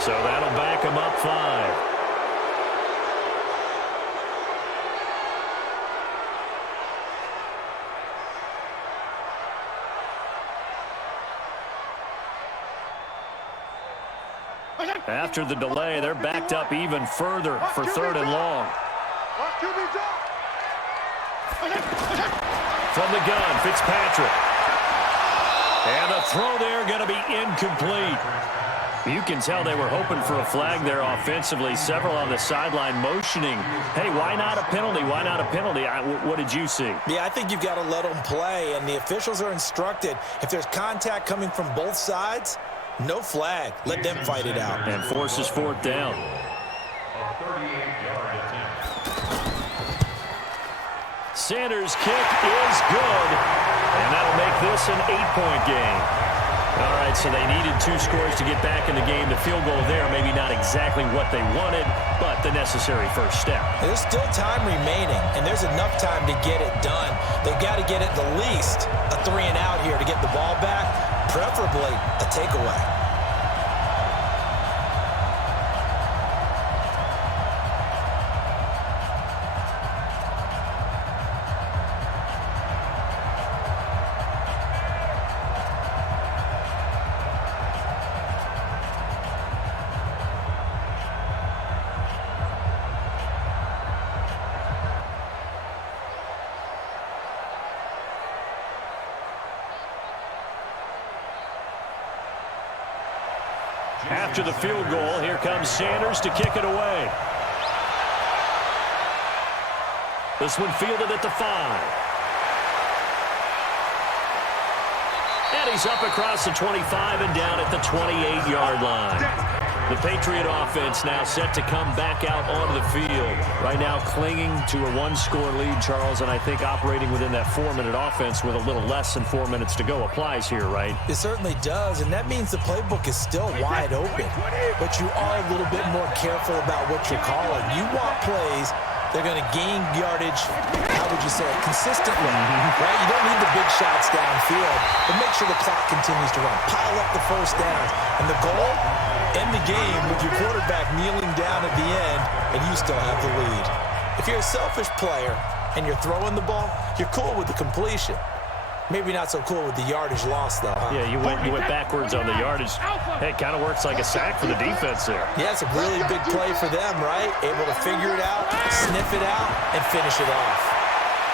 So that'll back him up 5. After the delay, they're backed up even further for 3rd and long. From the gun, Fitzpatrick. And the throw there going to be incomplete. You can tell they were hoping for a flag there offensively. Several on the sideline motioning, hey, why not a penalty? Why not a penalty? What did you see? Yeah, I think you've got to let them play, and the officials are instructed. If there's contact coming from both sides, no flag. Let them fight it out. And forces 4th down. Sanders' kick is good, and that'll make this an 8-point game. All right, so they needed 2 scores to get back in the game. The field goal there, maybe not exactly what they wanted, but the necessary first step. There's still time remaining, and there's enough time to get it done. They've got to get at the least a 3 and out here to get the ball back, preferably a takeaway. After the field goal, here comes Sanders to kick it away. This one fielded at the 5. And he's up across the 25 and down at the 28-yard line. The Patriot offense now set to come back out onto the field. Right now clinging to a 1-score lead, Charles, and I think operating within that 4-minute offense with a little less than 4 minutes to go applies here, right? It certainly does, and that means the playbook is still wide open. But you are a little bit more careful about what you're calling. You want plays they're going to gain yardage, how would you say it, consistently, right? You don't need the big shots downfield, but make sure the clock continues to run. Pile up the first downs. And the goal, end the game with your quarterback kneeling down at the end, and you still have the lead. If you're a selfish player and you're throwing the ball, you're cool with the completion. Maybe not so cool with the yardage loss, though, huh? Yeah, you went backwards on the yardage. Hey, it kind of works like a sack for the defense there. Yeah, it's a really big play for them, right? Able to figure it out, sniff it out, and finish it off.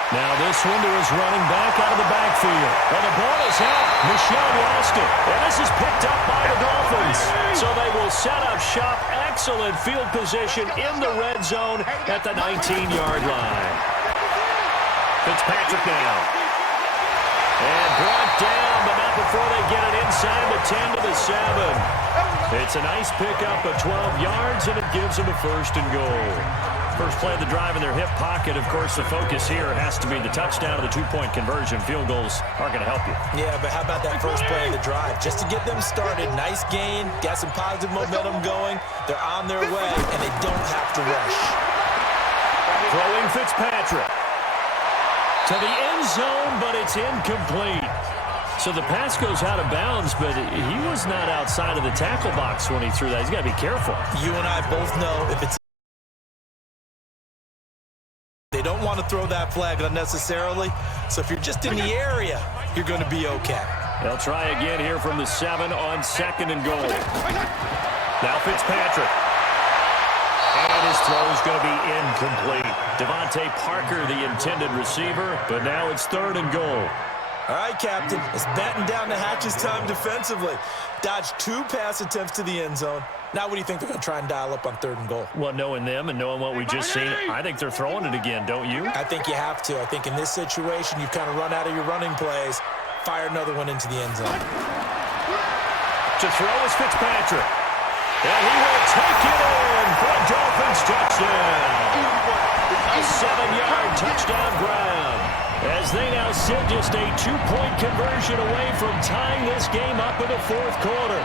Now this one to his running back out of the backfield. And the ball is out. Michel lost it. And this is picked up by the Dolphins. So they will set up shop. Excellent field position in the red zone at the 19-yard line. Fitzpatrick now. And brought down, but not before they get it inside the 10 to the 7. It's a nice pickup of 12 yards, and it gives them a 1st and goal. First play of the drive in their hip pocket. Of course, the focus here has to be the touchdown or the 2-point conversion. Field goals aren't going to help you. Yeah, but how about that first play of the drive? Just to get them started, nice gain, got some positive momentum going. They're on their way, and they don't have to rush. Throwing Fitzpatrick to the end zone, but it's incomplete. So the pass goes out of bounds, but he was not outside of the tackle box when he threw that. He's got to be careful. You and I both know if it's they don't want to throw that flag unnecessarily. So if you're just in the area, you're going to be okay. They'll try again here from the 7 on 2nd and goal. Now Fitzpatrick. And his throw is going to be incomplete. Devontae Parker, the intended receiver, but now it's 3rd and goal. All right, Captain, it's batten down the hatches time defensively. Dodged 2 pass attempts to the end zone. Now what do you think they're going to try and dial up on 3rd and goal? Well, knowing them and knowing what we just seen, I think they're throwing it again, don't you? I think you have to. I think in this situation, you've kind of run out of your running plays. Fire another one into the end zone. To throw is Fitzpatrick. And he will take it in for a Dolphins touchdown. A 7-yard touchdown ground. As they now sit just a 2-point conversion away from tying this game up in the 4th quarter.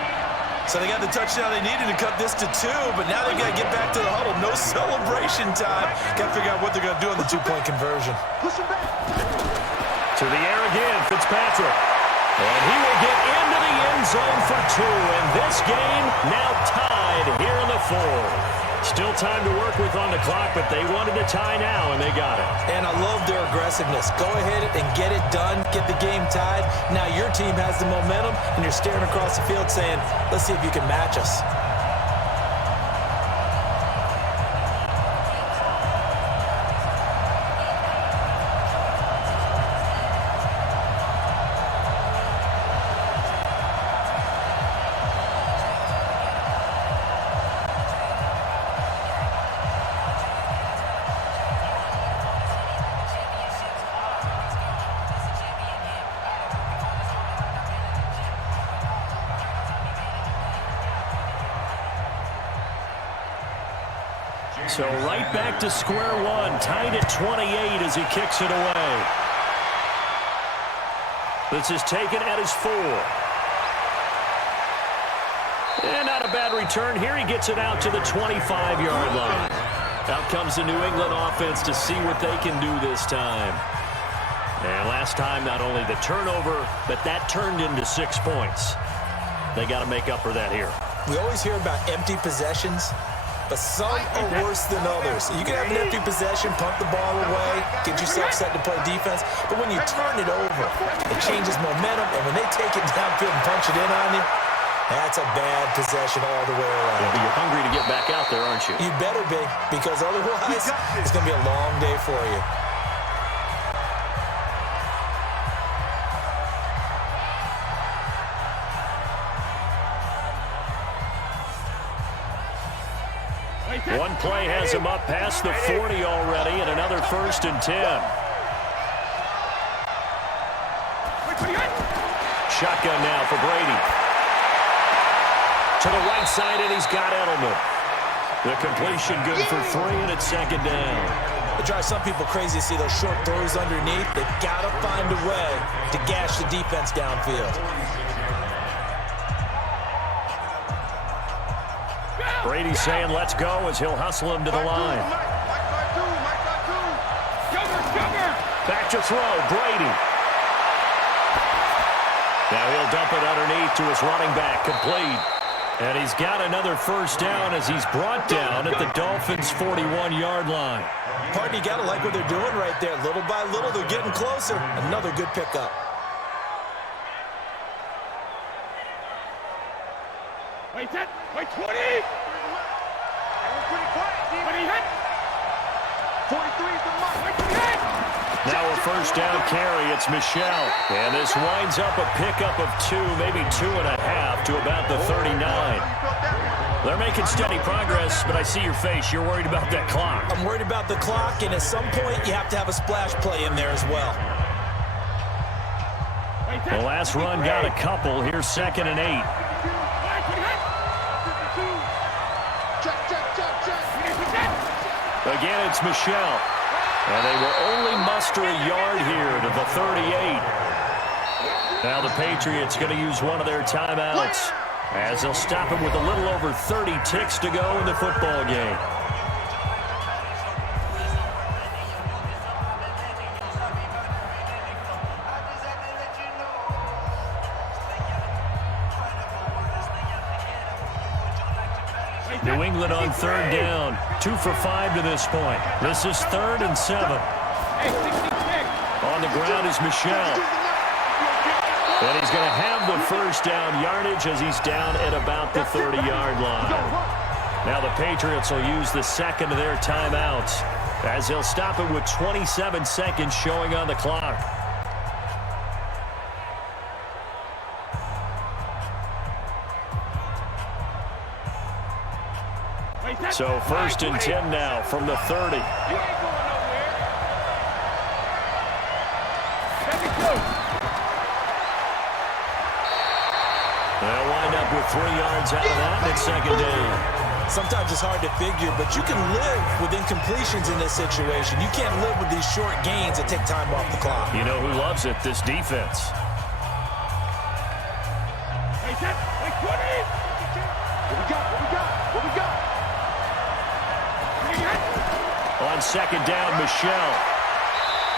So they got the touchdown they needed to cut this to 2, but now they got to get back to the huddle. No celebration time. Got to figure out what they're going to do on the 2-point conversion. To the air again, Fitzpatrick. And he will get into the end zone for 2. And this game now tied here in the 4th. Still time to work with on the clock, but they wanted to tie now, and they got it. And I love their aggressiveness. Go ahead and get it done, get the game tied. Now your team has the momentum, and you're staring across the field saying, let's see if you can match us. So right back to square one, tied at 28 as he kicks it away. This is taken at his 4. And not a bad return. Here he gets it out to the 25-yard line. Out comes the New England offense to see what they can do this time. And last time, not only the turnover, but that turned into 6 points. They got to make up for that here. We always hear about empty possessions, but some are worse than others. You can have an empty possession, punt the ball away, get yourself set to play defense, but when you turn it over, it changes momentum, and when they take it downfield and punch it in on you, that's a bad possession all the way around. Yeah, but you're hungry to get back out there, aren't you? You better be, because otherwise, it's going to be a long day for you. One play has him up past the 40 already, and another 1st and 10. Shotgun now for Brady. To the right side, and he's got Edelman. The completion good for 3, and it's 2nd down. It drives some people crazy to see those short throws underneath. They've got to find a way to gash the defense downfield. Brady saying let's go as he'll hustle him to the line. Back to throw, Brady. Now he'll dump it underneath to his running back, complete. And he's got another 1st down as he's brought down at the Dolphins' 41-yard line. Partner, you got to like what they're doing right there. Little by little, they're getting closer. Another good pickup. Wait, 10, wait, 20! 20 hit! 43 is the mark, wait, 28! Now a first down carry. It's Michel. And this winds up a pickup of 2, maybe 2.5 to about the 39. They're making steady progress, but I see your face. You're worried about that clock. I'm worried about the clock, and at some point you have to have a splash play in there as well. The last run got a couple. Here's 2nd and 8. Again, it's Michel. And they will only muster a yard here to the 38. Now the Patriots going to use one of their timeouts as they'll stop him with a little over 30 ticks to go in the football game. New England on 3rd down. 2 for 5 to this point. This is 3rd and 7. On the ground is Michel. And he's going to have the first down yardage as he's down at about the 30-yard line. Now the Patriots will use the second of their timeouts as they'll stop it with 27 seconds showing on the clock. So 1st and 10 now from the 30. They'll wind up with 3 yards out of that, and it's 2nd down. Sometimes it's hard to figure, but you can live with incompletions in this situation. You can't live with these short gains that take time off the clock. You know who loves it? This defense. On 2nd down, Michel.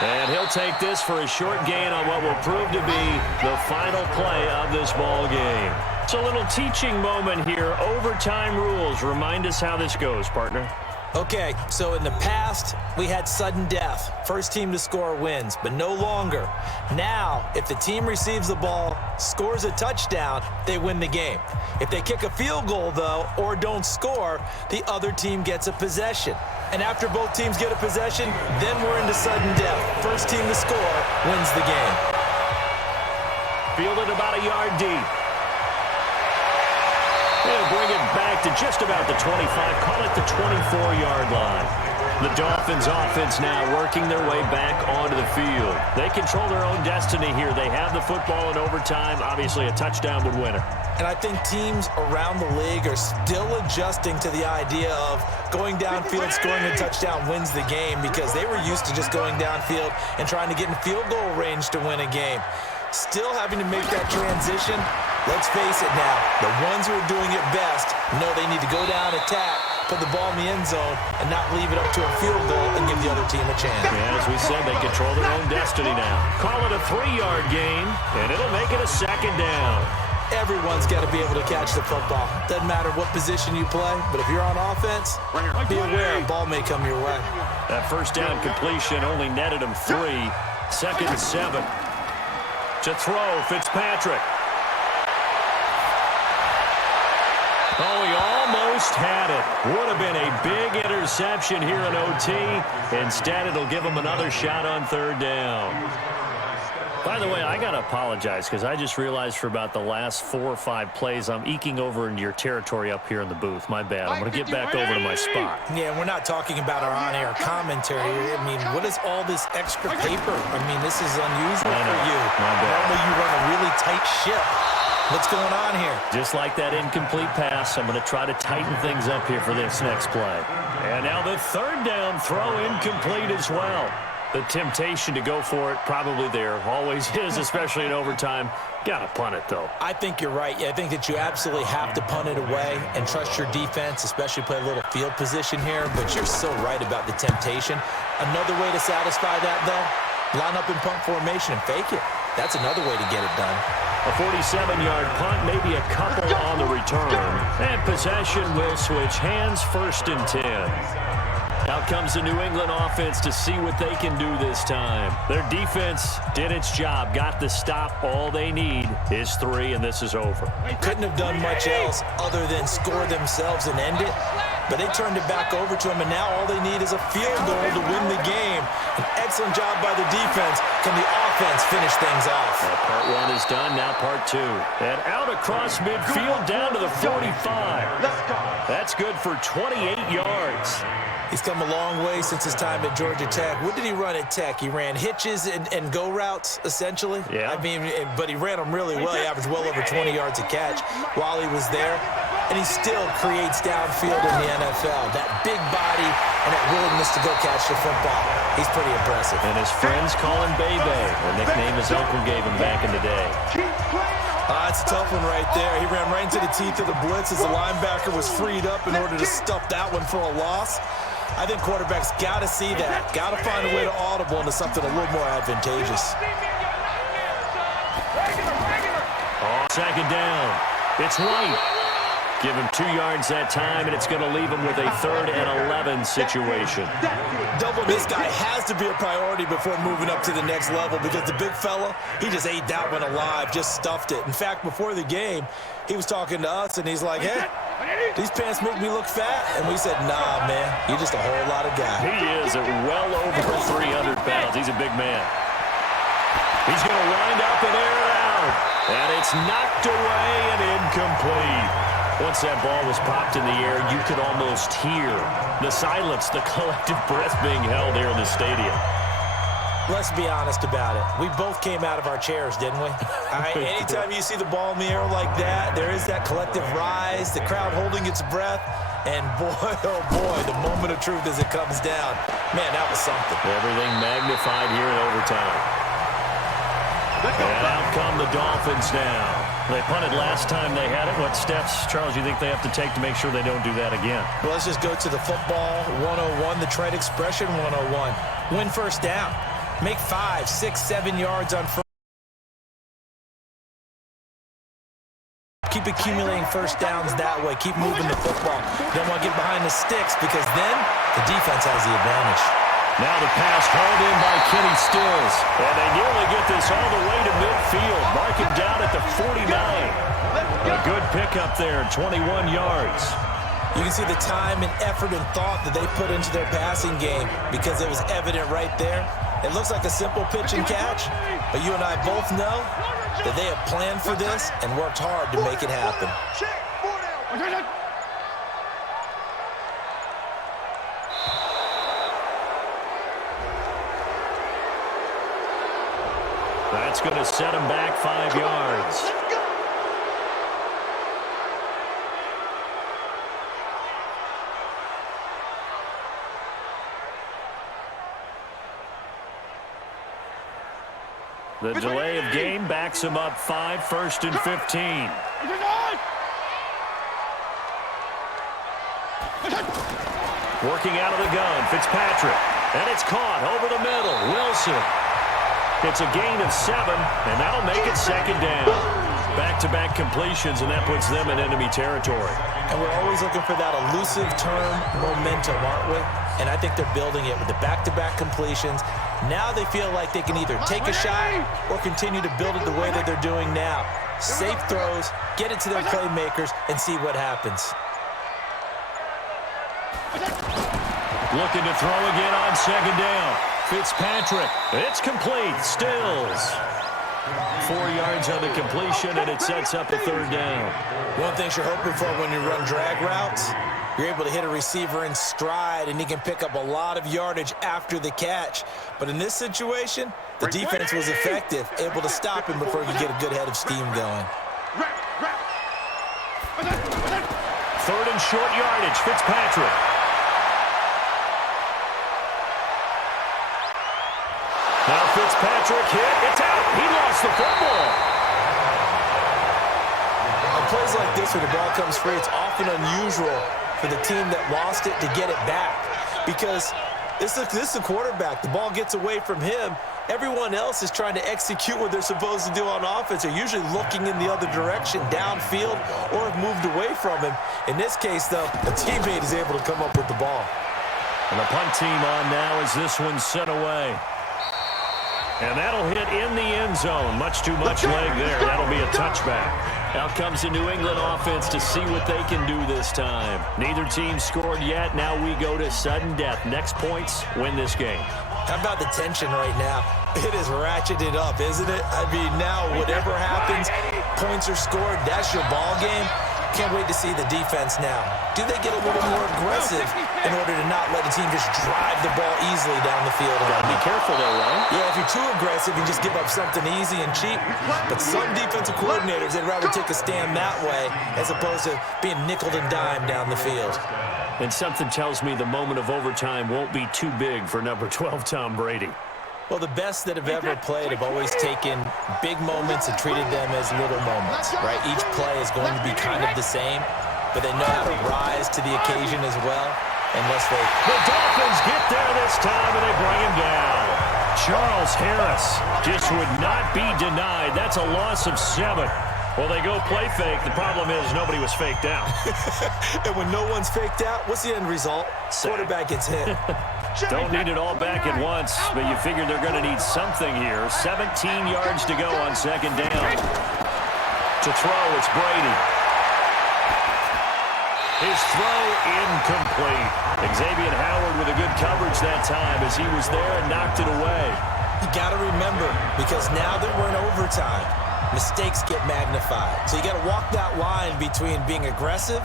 And he'll take this for a short gain on what will prove to be the final play of this ball game. It's a little teaching moment here. Overtime rules. Remind us how this goes, partner. Okay, so in the past, we had sudden death. First team to score wins, but no longer. Now, if the team receives the ball, scores a touchdown, they win the game. If they kick a field goal, though, or don't score, the other team gets a possession. And after both teams get a possession, then we're into sudden death. First team to score wins the game. Fielded about a yard deep. They'll bring it back to just about the 25, call it the 24-yard line. The Dolphins offense now working their way back onto the field. They control their own destiny here. They have the football in overtime. Obviously, a touchdown would win it. And I think teams around the league are still adjusting to the idea of going downfield, scoring a touchdown wins the game, because they were used to just going downfield and trying to get in field goal range to win a game. Still having to make that transition. Let's face it now, the ones who are doing it best know they need to go down, attack, put the ball in the end zone, and not leave it up to a field goal and give the other team a chance. Yeah, as we said, they control their own destiny now. Call it a 3-yard gain, and it'll make it a 2nd down. Everyone's got to be able to catch the football. Doesn't matter what position you play, but if you're on offense, be aware a ball may come your way. That first down completion only netted him 3. 2nd and 7. To throw, Fitzpatrick. Oh, he almost had it. Would have been a big interception here in OT. Instead, it'll give him another shot on 3rd down. By the way, I got to apologize because I just realized for about the last 4 or 5 plays, I'm eking over into your territory up here in the booth. My bad. I'm going to get back over to my spot. Yeah, we're not talking about our on-air commentary. I mean, what is all this extra paper? I mean, this is unusual for you. My bad. Normally you run a really tight ship. What's going on here? Just like that incomplete pass, I'm going to try to tighten things up here for this next play. And now the 3rd down throw incomplete as well. The temptation to go for it probably there. Always is, especially in overtime. Got to punt it, though. I think you're right. Yeah, I think that you absolutely have to punt it away and trust your defense, especially play a little field position here. But you're so right about the temptation. Another way to satisfy that, though, line up in punt formation and fake it. That's another way to get it done. A 47-yard punt, maybe a couple on the return. And possession will switch hands, 1st and 10. Out comes the New England offense to see what they can do this time. Their defense did its job, got the stop. All they need is 3, and this is over. Couldn't have done much else other than score themselves and end it. but they turned it back over to him, and now all they need is a field goal to win the game. An excellent job by the defense. Can the offense finish things off? Well, part one is done, now part two. And out across midfield down to the 45. That's good for 28 yards. He's come a long way since his time at Georgia Tech. What did he run at Tech? He ran hitches and go routes, essentially. Yeah. I mean, but he ran them really well. He averaged well over 20 yards a catch while he was there. And he still creates downfield in the NFL. That big body and that willingness to go catch the football. He's pretty impressive. And his friends call him Bebe, a nickname his uncle gave him back in the day. That's a tough one right there. He ran right into the teeth of the blitz as the linebacker was freed up in order to stuff that one for a loss. I think quarterbacks got to see that. Got to find a way to audible into something a little more advantageous. Second down. It's White. Give him 2 yards that time, and it's going to leave him with a 3rd and 11 situation. Double this guy has to be a priority before moving up to the next level because the big fella, he just ate that one alive, just stuffed it. In fact, before the game, he was talking to us, and he's like, hey, these pants make me look fat. And we said, nah, man, you're just a whole lot of guy. He is at well over 300 pounds. He's a big man. He's going to wind up and air it out. And it's knocked away and incomplete. Once that ball was popped in the air, you could almost hear the silence, the collective breath being held here in the stadium. Let's be honest about it. We both came out of our chairs, didn't we? All right, anytime you see the ball in the air like that, there is that collective rise, the crowd holding its breath, and boy, oh boy, the moment of truth as it comes down. Man, that was something. Everything magnified here in overtime. And out come the Dolphins now. They punted last time they had it. What steps, Charles, you think they have to take to make sure they don't do that again? Well, let's just go to the football 101, the trade expression 101. Win first down. Make 5, 6, 7 yards on first. Keep accumulating first downs that way. Keep moving the football. Don't want to get behind the sticks because then the defense has the advantage. Now the pass hauled in by Kenny Stills. And they nearly get this all the way to midfield. Mark him down at the 49. A good pickup there, 21 yards. You can see the time and effort and thought that they put into their passing game because it was evident right there. It looks like a simple pitch and catch, but you and I both know that they have planned for this and worked hard to make it happen. That's going to set him back 5 yards. The delay of game backs him up 5, 1st and 15. Working out of the gun, Fitzpatrick. And it's caught over the middle. Wilson. It's a gain of 7, and that'll make it second down. Back-to-back completions, and that puts them in enemy territory. And we're always looking for that elusive term momentum, aren't we? And I think they're building it with the back-to-back completions. Now they feel like they can either take a shot or continue to build it the way that they're doing now. Safe throws, get it to their playmakers, and see what happens. Looking to throw again on second down. Fitzpatrick, it's complete, Stills. 4 yards on the completion, and it sets up a 3rd down. One thing you're hoping for when you run drag routes, you're able to hit a receiver in stride, and he can pick up a lot of yardage after the catch. But in this situation, the defense was effective, able to stop him before he could get a good head of steam going. 3rd and short yardage, Fitzpatrick. Now Fitzpatrick hit. It's out. He lost the football. On plays like this, when the ball comes free, it's often unusual for the team that lost it to get it back. Because this is a quarterback. The ball gets away from him. Everyone else is trying to execute what they're supposed to do on offense. They're usually looking in the other direction, downfield, or have moved away from him. In this case, though, a teammate is able to come up with the ball. And the punt team on now as this one's sent away. And that'll hit in the end zone. Much too much leg there. That'll be a touchback. Out comes the New England offense to see what they can do this time. Neither team scored yet. Now we go to sudden death. Next points win this game. How about the tension right now? It is ratcheted up, isn't it? I mean, now whatever happens, points are scored, that's your ball game. Can't wait to see the defense now. Do they get a little more aggressive in order to not let the team just drive the ball easily down the field? Gotta be careful though, right? Yeah, if you're too aggressive, you just give up something easy and cheap. But some defensive coordinators, they'd rather take a stand that way as opposed to being nickeled and dimed down the field. And something tells me the moment of overtime won't be too big for number 12, Tom Brady. Well, the best that have ever played have always taken big moments and treated them as little moments, right? Each play is going to be kind of the same, but they know how to rise to the occasion as well. Unless they... The Dolphins get there this time, and they bring him down. Charles Harris just would not be denied. That's a loss of 7. Well, they go play fake. The problem is nobody was faked out. And when no one's faked out, what's the end result? Quarterback gets hit. Don't need it all back at once, but you figure they're going to need something here. 17 yards to go on second down. To throw, it's Brady. His throw incomplete. Xavier Howard with a good coverage that time as he was there and knocked it away. You got to remember, because now that we're in overtime, mistakes get magnified. So you got to walk that line between being aggressive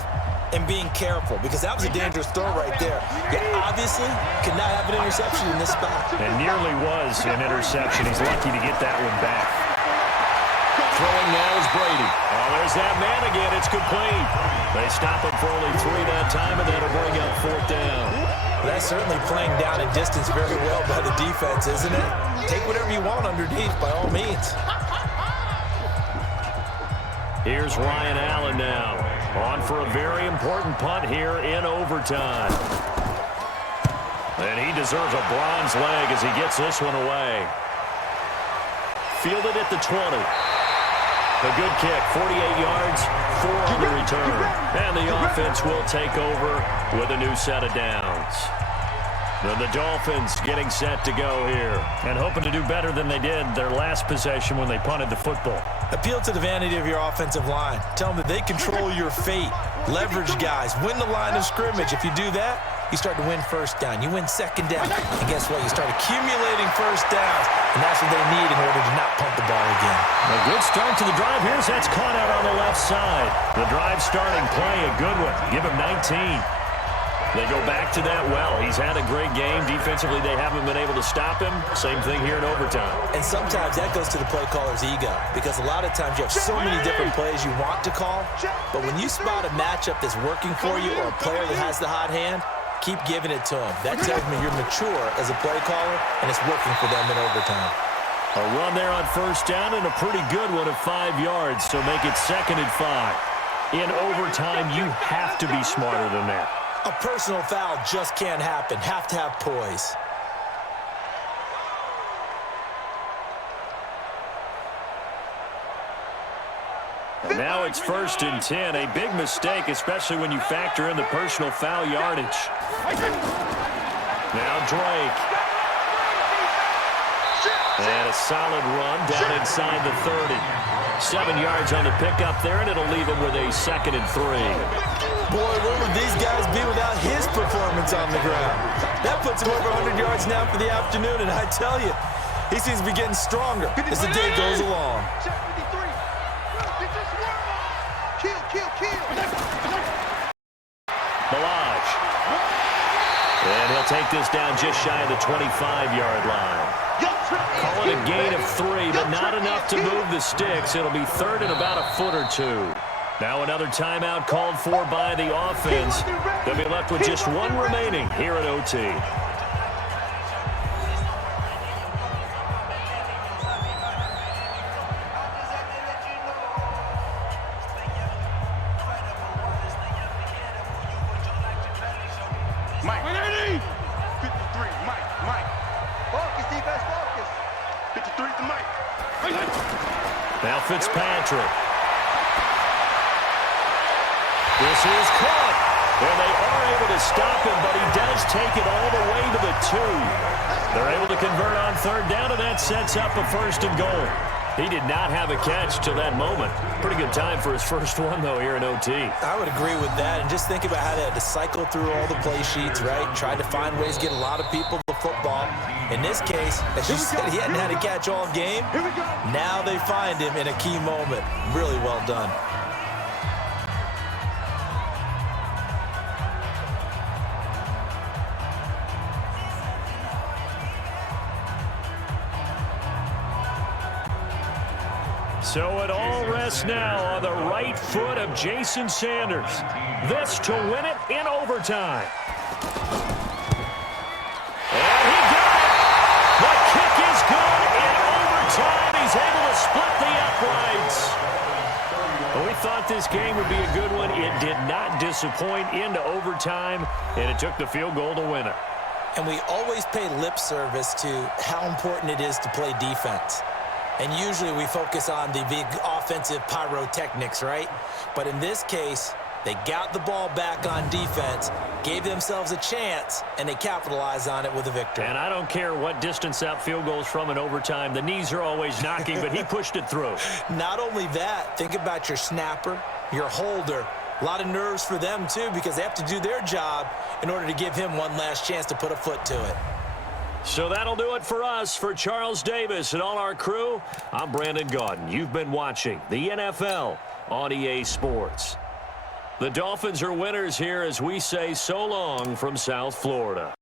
and being careful, because that was a dangerous throw right there. You obviously could not have an interception in this spot. And nearly was an interception. He's lucky to get that one back. Throwing now is Brady. Oh, there's that man again. It's complete. They stop him for only 3 that time, and that'll bring up 4th down. Well, that's certainly playing down and distance very well by the defense, isn't it? Take whatever you want underneath, by all means. Here's Ryan Allen now. On for a very important punt here in overtime. And he deserves a bronze leg as he gets this one away. Fielded at the 20. A good kick, 48 yards, 4 on the return. And the offense will take over with a new set of downs. And the Dolphins getting set to go here and hoping to do better than they did their last possession when they punted the football. Appeal to the vanity of your offensive line. Tell them that they control your fate. Leverage guys. Win the line of scrimmage. If you do that, you start to win first down. You win second down. And guess what? You start accumulating first downs. And that's what they need in order to not punt the ball again. A good start to the drive. Here's that's caught out on the left side. The drive starting play, a good one. Give him 19. They go back to that well. He's had a great game. Defensively, they haven't been able to stop him. Same thing here in overtime. And sometimes that goes to the play caller's ego, because a lot of times you have so many different plays you want to call, but when you spot a matchup that's working for you or a player that has the hot hand, keep giving it to him. That tells me you're mature as a play caller, and it's working for them in overtime. A run there on first down and a pretty good one of 5 yards, so make it 2nd and 5. In overtime, you have to be smarter than that. A personal foul just can't happen. Have to have poise. And now it's 1st and 10. A big mistake, especially when you factor in the personal foul yardage. Now Drake. And a solid run down inside the 30. 7 yards on the pickup there, and it'll leave him with a 2nd and 3. Boy, where would these guys be without his performance on the ground? That puts him over 100 yards now for the afternoon, and I tell you, he seems to be getting stronger as the day goes along. Balaj. And he'll take this down just shy of the 25-yard line. Call it a gain of 3, but not enough to move the sticks. It'll be 3rd and about a foot or 2. Now another timeout called for by the offense. They'll be left with just 1 remaining here at OT. Mike. 53, Mike. Focus, defense, focus. 53 to Mike. Now Fitzpatrick. This is caught. And they are able to stop him, but he does take it all the way to the 2. They're able to convert on 3rd down, and that sets up a 1st and goal. He did not have a catch till that moment. Pretty good time for his first one, though, here in OT. I would agree with that. And just think about how they had to cycle through all the play sheets, right? Tried to find ways to get a lot of people the football. In this case, as you said, he hadn't had a catch all game. Now they find him in a key moment. Really well done. So it all rests now on the right foot of Jason Sanders. This to win it in overtime. And he got it. The kick is good in overtime. He's able to split the uprights. Well, we thought this game would be a good one. It did not disappoint into overtime, and it took the field goal to win it. And we always pay lip service to how important it is to play defense. And usually we focus on the big offensive pyrotechnics, right? But in this case, they got the ball back on defense, gave themselves a chance, and they capitalized on it with a victory. And I don't care what distance that field goes from in overtime. The knees are always knocking, but he pushed it through. Not only that, think about your snapper, your holder. A lot of nerves for them, too, because they have to do their job in order to give him one last chance to put a foot to it. So that'll do it for us. For Charles Davis and all our crew, I'm Brandon Gaudin. You've been watching the NFL on EA Sports. The Dolphins are winners here as we say so long from South Florida.